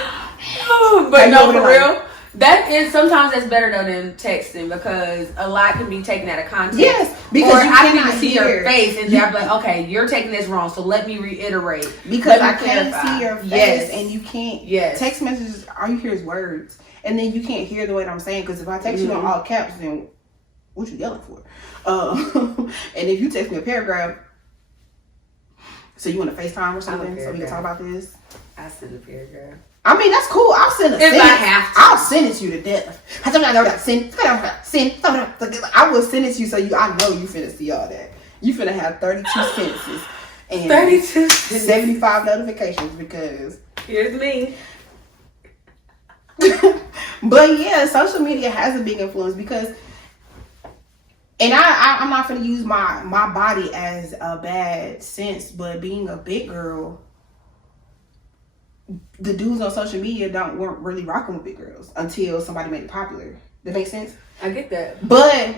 But no, for real. That is sometimes that's better though than texting, because a lot can be taken out of context. Yes, because or I can even see your face and they're like, okay, you're taking this wrong, so let me reiterate. Because I can't see your face and you can't. Yes. Text messages, all you hear is words, and then you can't hear the way I'm saying. Because if I text you on all caps, then what you yelling for? And if you text me a paragraph, so you want to FaceTime or something so we can talk about this? I send a paragraph. I mean, that's cool. I'll send a sentence. If I have to. I'll send it to you to death. I will send it to you so I know you finna see all that. You finna have 32 sentences and 32 75 notifications because here's me. But yeah, social media has a big influence because, and I'm not gonna use my body as a bad sense, but being a big girl, the dudes on social media weren't really rocking with big girls until somebody made it popular. That makes sense? I get that. But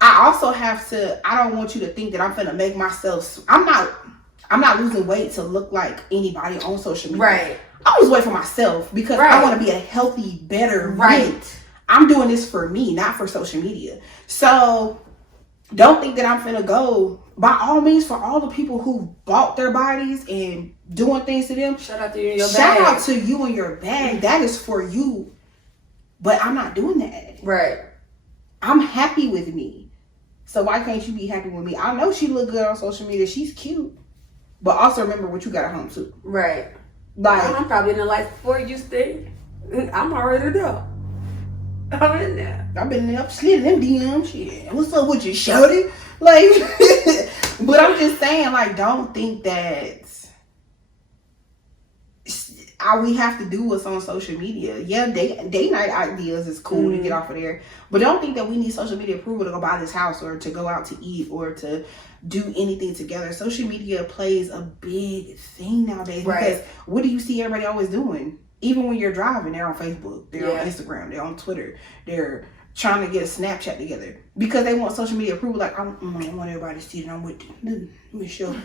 I also have to, I don't want you to think that I'm finna make myself, I'm not losing weight to look like anybody on social media. Right. I'm losing weight for myself because I want to be a healthy, better me. I'm doing this for me, not for social media. So don't think that I'm finna go. By all means, for all the people who bought their bodies and doing things to them, shout out to you and your shout bag. out to you and your bag. That is for you. But I'm not doing that. Right. I'm happy with me. So why can't you be happy with me? I know she look good on social media. She's cute. But also remember what you got at home too. Right. Like, I'm probably in the life before you stay. I'm already there. I'm in there. I've been up slid in them DMs. Shit. What's up with you, shorty? Like, but I'm just saying, like, don't think that we have to do what's on social media. Yeah, day night ideas is cool to get off of there. But don't think that we need social media approval to go buy this house or to go out to eat or to do anything together. Social media plays a big thing nowadays. Right. Because what do you see everybody always doing? Even when you're driving, they're on Facebook, they're on Instagram, they're on Twitter, they're trying to get a Snapchat together because they want social media approval. Like, I want everybody to see that I'm with you. Let me show.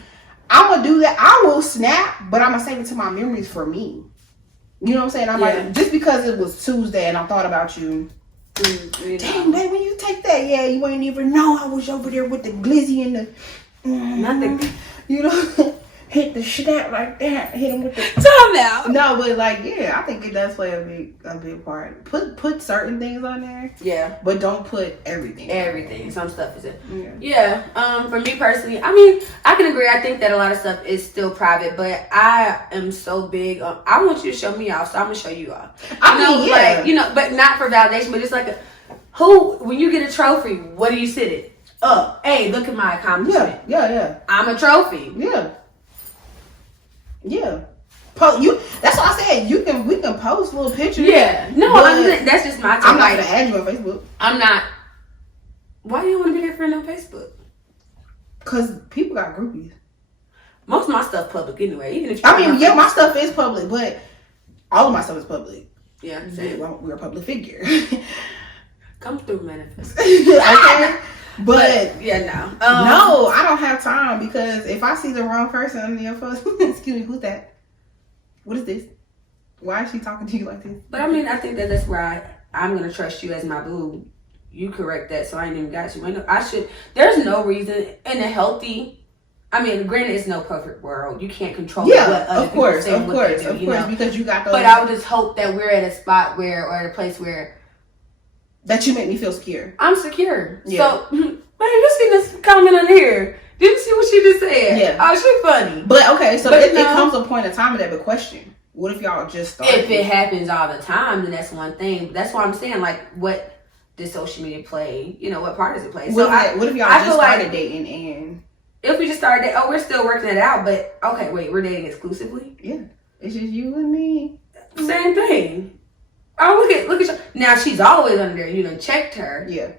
I'm gonna do that. I will snap, but I'm gonna save it to my memories for me. You know what I'm saying? I'm like, just because it was Tuesday and I thought about you. Dang, babe, when you take that, you ain't even know I was over there with the glizzy and the Nothing. You know, hit the snap like that. Hit him with the Time out. No, but like, I think it does play a big part. Put certain things on there. Yeah. But don't put everything. Everything. Some stuff is it. Yeah. For me personally, I mean, I can agree. I think that a lot of stuff is still private, but I am so big on, I want you to show me off, so I'm gonna show you off. Like, but not for validation, but it's like when you get a trophy, what do you sit it? Up. Hey, look at my accomplishment. Yeah. I'm a trophy. Yeah. That's why I said we can post little pictures. Yeah. No, that's just my take. I'm not gonna add you on Facebook. I'm not. Why do you want to be their friend on Facebook? Cause people got groupies. Most of my stuff public anyway. Even if my stuff is public, but all of my stuff is public. Yeah, we're a public figure. Come through, manifest. Okay. But no. No, I don't have time because if I see the wrong person on your phone, excuse me, who's that? What is this? Why is she talking to you like this? But I mean, I think that's where I'm gonna trust you as my boo. You correct that, so I ain't even got you. I should. There's no reason in a healthy. I mean, granted, it's no perfect world. You can't control what other people say and what they do, because you got those. But I would just hope that we're at a spot or at a place where that you make me feel secure. I'm secure. Yeah. So, man, you see this comment on here? Did you see what she just said? Yeah. Oh, she funny. But okay, so it comes a point in time of that. But question: what if y'all just started? If it happens all the time, then that's one thing. But that's why I'm saying, like, what does social media play? What part does it play? What if y'all just started dating and? If we just started dating, we're still working it out. But okay, wait, we're dating exclusively? Yeah, it's just you and me. Same thing. Oh, look at you. Now she's always under there. You done checked her. Yeah.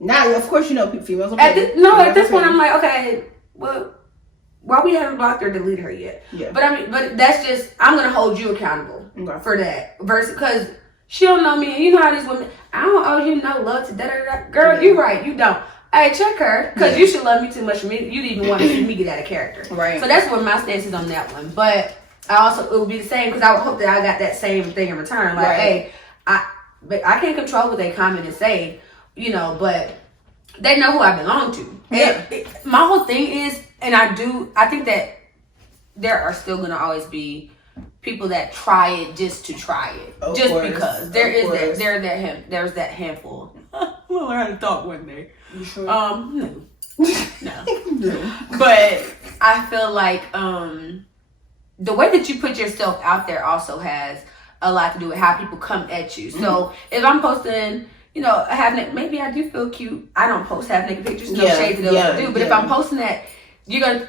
Now, of course, females will at this point, I'm like, okay, well, why we haven't blocked or deleted her yet? Yeah. But that's just, I'm gonna hold you accountable for that. Versus, because she don't know me, and you know how these women, I don't owe you no love to da-da-da. Girl, you right, you don't. Hey, check her, because you should love me too much for me. You'd even want to see me get out of character. Right. So that's where my stance is on that one. But I also, it would be the same, because I would hope that I got that same thing in return. Like, hey, but I can't control what they comment and say, but they know who I belong to. Yeah. My whole thing is, and I think that there are still going to always be people that try it just to try it. Of just course. because. There's that handful. We'll learn how to talk one day. You sure? No. No. But I feel like the way that you put yourself out there also has a lot to do with how people come at you. So if I'm posting, half naked, maybe I do feel cute. I don't post half naked pictures, no shades of those I do. But if I'm posting that, you're gonna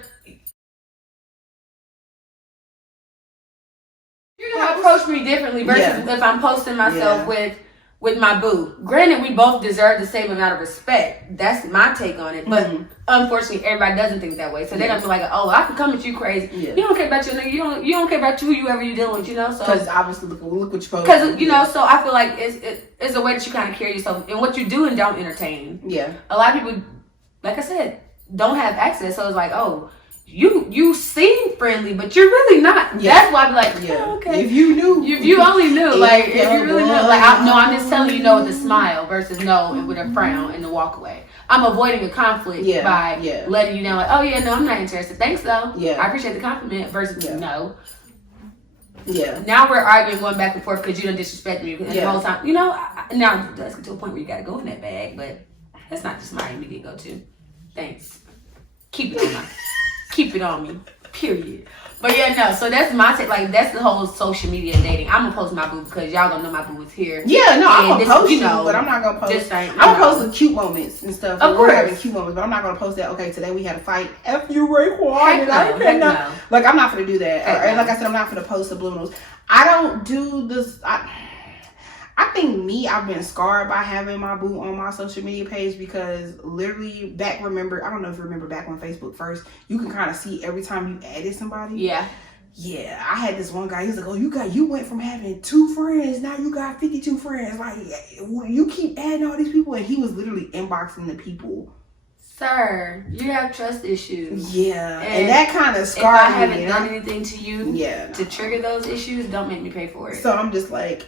approach me differently versus if I'm posting myself with my boo. Granted, we both deserve the same amount of respect. That's my take on it. But unfortunately, everybody doesn't think that way. So they're gonna feel like, oh, I can come at you crazy. Yeah. You don't care about your nigga. You don't care about whoever you're dealing with. So because obviously look what you post. Because so I feel like it's a way that you kind of carry yourself and what you do and don't entertain. Yeah. A lot of people, like I said, don't have access. So it's like, oh, you seem friendly, but you're really not. Yeah. That's why I be like, oh, okay. If you knew. If you only knew. If you really knew. Like, I'm just telling you no with a smile versus no with a frown and the walk away. I'm avoiding a conflict by letting you know, like, oh yeah, no, I'm not interested. Thanks though. Yeah. I appreciate the compliment versus no. Yeah. Now we're arguing, going back and forth because you done disrespected me. And the whole time, now it does get to a point where you got to go in that bag, but that's not just my immediate go-to. Thanks. Keep it on me. Period. But yeah, no. So that's my take. Like that's the whole social media dating. I'm gonna post my boo because y'all gonna know my boo is here. Yeah, no, I'm gonna post but I'm not gonna post. I'm gonna post the cute moments and stuff. Of course, we're having cute moments, but I'm not gonna post that. Okay, today we had a fight. F you, Raekwon, and I cannot. Like I'm not gonna do that. Or like I said, I'm not gonna post subliminals. I don't do this. I think I've been scarred by having my boo on my social media page because literally I don't know if you remember back when Facebook first, you can kind of see every time you added somebody. Yeah. Yeah, I had this one guy. He's like, "Oh, you went from having 2 friends, now you got 52 friends. Like, you keep adding all these people." And he was literally inboxing the people. Sir, you have trust issues. Yeah, and that kind of scarred me. If I haven't done anything to you, to trigger those issues, don't make me pay for it. So I'm just like,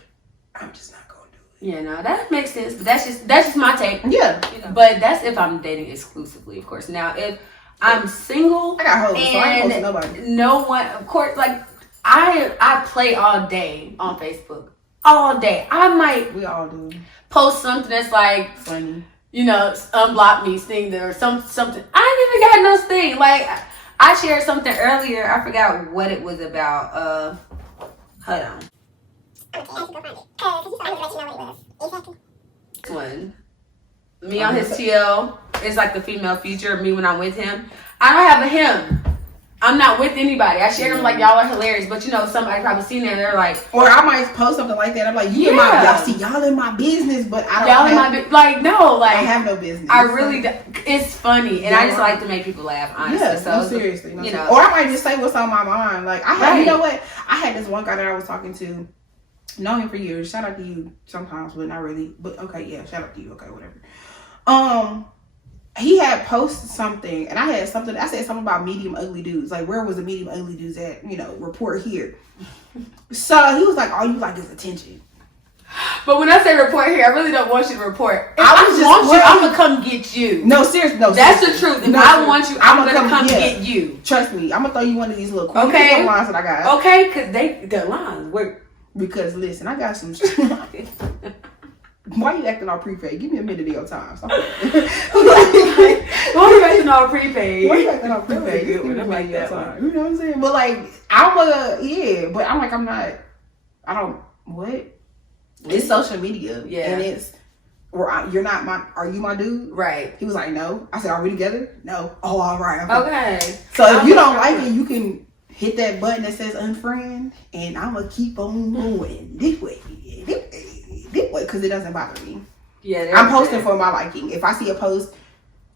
I'm just not gonna do it. Yeah, no, that makes sense. But that's just my take. Yeah, but that's if I'm dating exclusively, of course. Now, if I'm single, I got hoes, so I ain't posting nobody. No one, of course. Like I play all day on Facebook, all day. We all do. Post something that's like funny. Unblock me, sting there, or something. I ain't even got no sting. Like I shared something earlier. I forgot what it was about. Hold on. One. Me on his TL. It's like the female feature of me when I'm with him. I don't have a him. I'm not with anybody. I shared them like y'all are hilarious, but somebody probably seen that and they're like, or I might post something like that. I'm like, y'all in my business, but I don't I have no business. I really do. It's funny, and I just like to make people laugh. Honestly, yeah, so no, seriously, or I might just say what's on my mind. Like you know what? I had this one guy that I was talking to. Known him for years. Shout out to you sometimes, but not really. But okay, yeah, shout out to you. Okay, whatever. He had posted something, and I said something about medium ugly dudes. Like, where was the medium ugly dudes at? Report here. So he was like, all you like is attention. But when I say report here, I really don't want you to report. If I'm gonna come get you. No, seriously, no. That's the truth. If I want you, I'm gonna come get you. Trust me, I'm gonna throw you one of these little cool lines that I got. Okay, because the lines work. Because listen, I got some. Why you acting all prepaid? Give me a minute of your time. Stop. Why you acting all prepaid? Why you acting all prepaid? Give me a minute of your time. You know what I'm saying? But like, but I'm not. I don't. What? It's social media. Yeah. And it's. You're not my. Are you my dude? Right. He was like, no. I said, are we together? No. Oh, all right. Okay. So if you don't like it, you can hit that button that says unfriend, and I'm gonna keep on going this way, because it doesn't bother me. Yeah, I'm posting for my liking. If I see a post,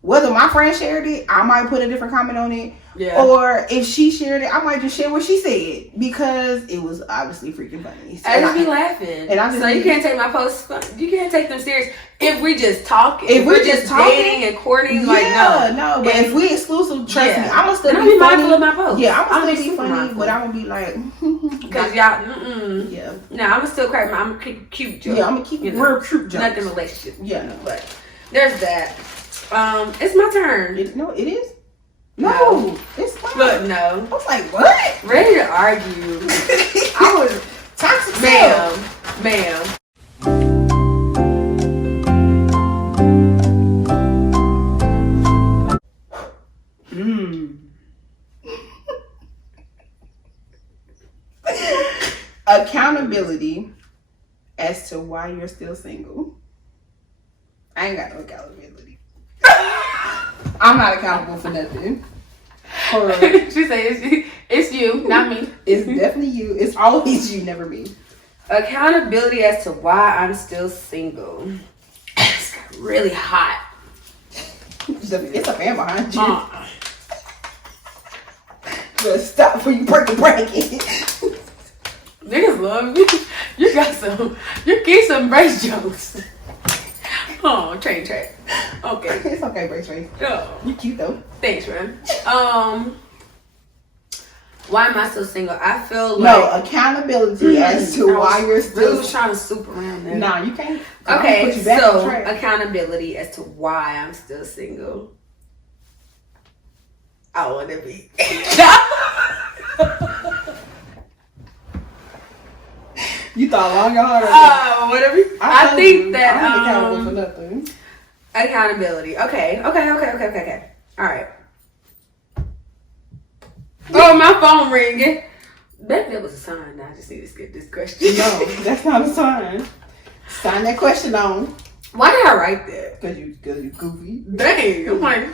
whether my friend shared it, I might put a different comment on it. Yeah. Or if she shared it, I might just share what she said because it was obviously freaking funny. So I just be laughing. And you can't take my posts. You can't take them serious if we just talking. If we're just dating and courting, no. But if we exclusive, trust me, I'm gonna still be mindful of my posts. Yeah, I'm gonna still be funny, but I'm gonna be like, because y'all, yeah. No, I'm gonna still crack I'm gonna keep cute jokes. Yeah, I'm gonna keep real cute jokes. Nothing relationship. Yeah, but there's that. It's my turn. It is. No, it's fine. Look, no. I was like, what? Ready to argue. I was toxic. Ma'am. Accountability as to why you're still single. I ain't got no accountability. I'm not accountable for nothing. She said it's you, not me. It's definitely you. It's always you, never me. Accountability as to why I'm still single. It's really hot. It's a fan behind you. Just stop before you break the bracket. Niggas love me. You keep some brace jokes. Oh, train track. Okay. It's okay, brace race. Oh. You cute though. Thanks, man. Why am I still single? I feel like No accountability as to why you're really still. was trying to soup around there. Nah, you can't. Okay, put you back so on track. accountability as to why I'm still single. I want to be. You thought long and hard. Whatever. I think that I'm accountable for nothing. accountability. Okay. All right. Oh, my phone ringing. That was a sign. I just need to skip this question. No, that's not a sign. Sign that question on. Why did I write that? Cause you goofy. Dang. I'm like,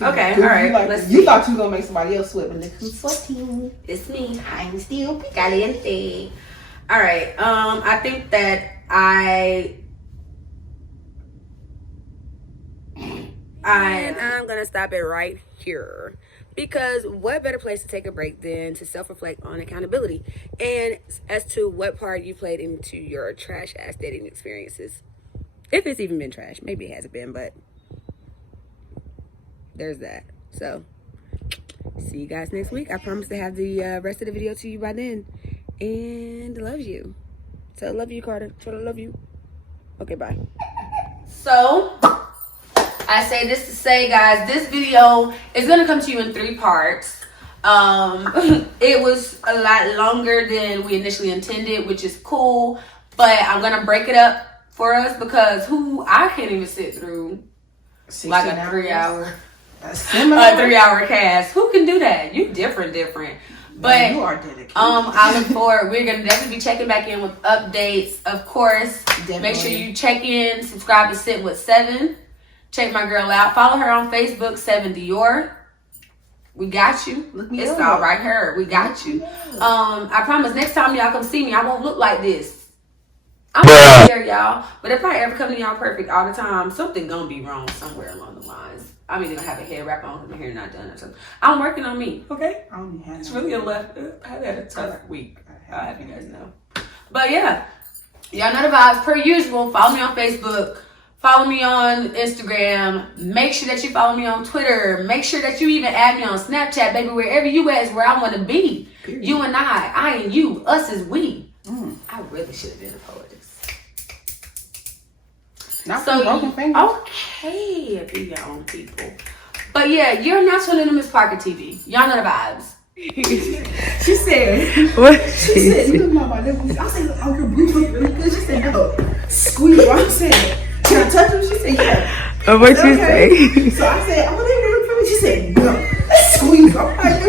okay, all right. Let's you see. thought you was gonna make somebody else sweat, but look who's sweating. It's me. I'm still Caliente. All right. I think that And I'm gonna stop it right here, because what better place to take a break than to self-reflect on accountability and as to what part you played into your trash ass dating experiences, if it's even been trash. Maybe it hasn't been, but there's that. So see you guys next week. I promise to have the rest of the video to you by then, and love you. So love you, Carter. So love you. Okay, bye. So, I say this to say, guys, this video is going to come to you in 3 parts. It was a lot longer than we initially intended, which is cool. But I'm going to break it up for us because I can't even sit through like a 3-hour. A 3-hour cast. Who can do that? You different. But you are dedicated. I look forward. We're gonna definitely be checking back in with updates. Of course, Definitely. Make sure you check in, subscribe to Sit with Sevyn. Check my girl out. Follow her on Facebook, Sevyn Dior. We got you. Look me It's up. all right, her. We got you. I promise next time y'all come see me, I won't look like this. I'm not here, y'all. But if I ever come to y'all perfect all the time, something gonna be wrong somewhere along the lines. I'm either gonna have a hair wrap on because my hair not done or something. I'm working on me, okay? I only had It's really a left. I've had a tough week. I'll have you guys know. But yeah, y'all know the vibes. Per usual, follow me on Facebook. Follow me on Instagram. Make sure that you follow me on Twitter. Make sure that you even add me on Snapchat, baby. Wherever you at is where I want to be. Period. You and I and you. Us is we. I really should have been a poetess. Not So, broken fingers. okay, be your own people. But yeah, you're now tuning in Miss Parker TV. Y'all know the vibes. She said, What? she said, you look my nipples. I said, oh, your boobs look really good. She said, no. Squeeze. I said, can I touch them? She said, yeah. What you Okay. say? So I said, oh, they really pretty. She said, no. Squeeze. I'm like,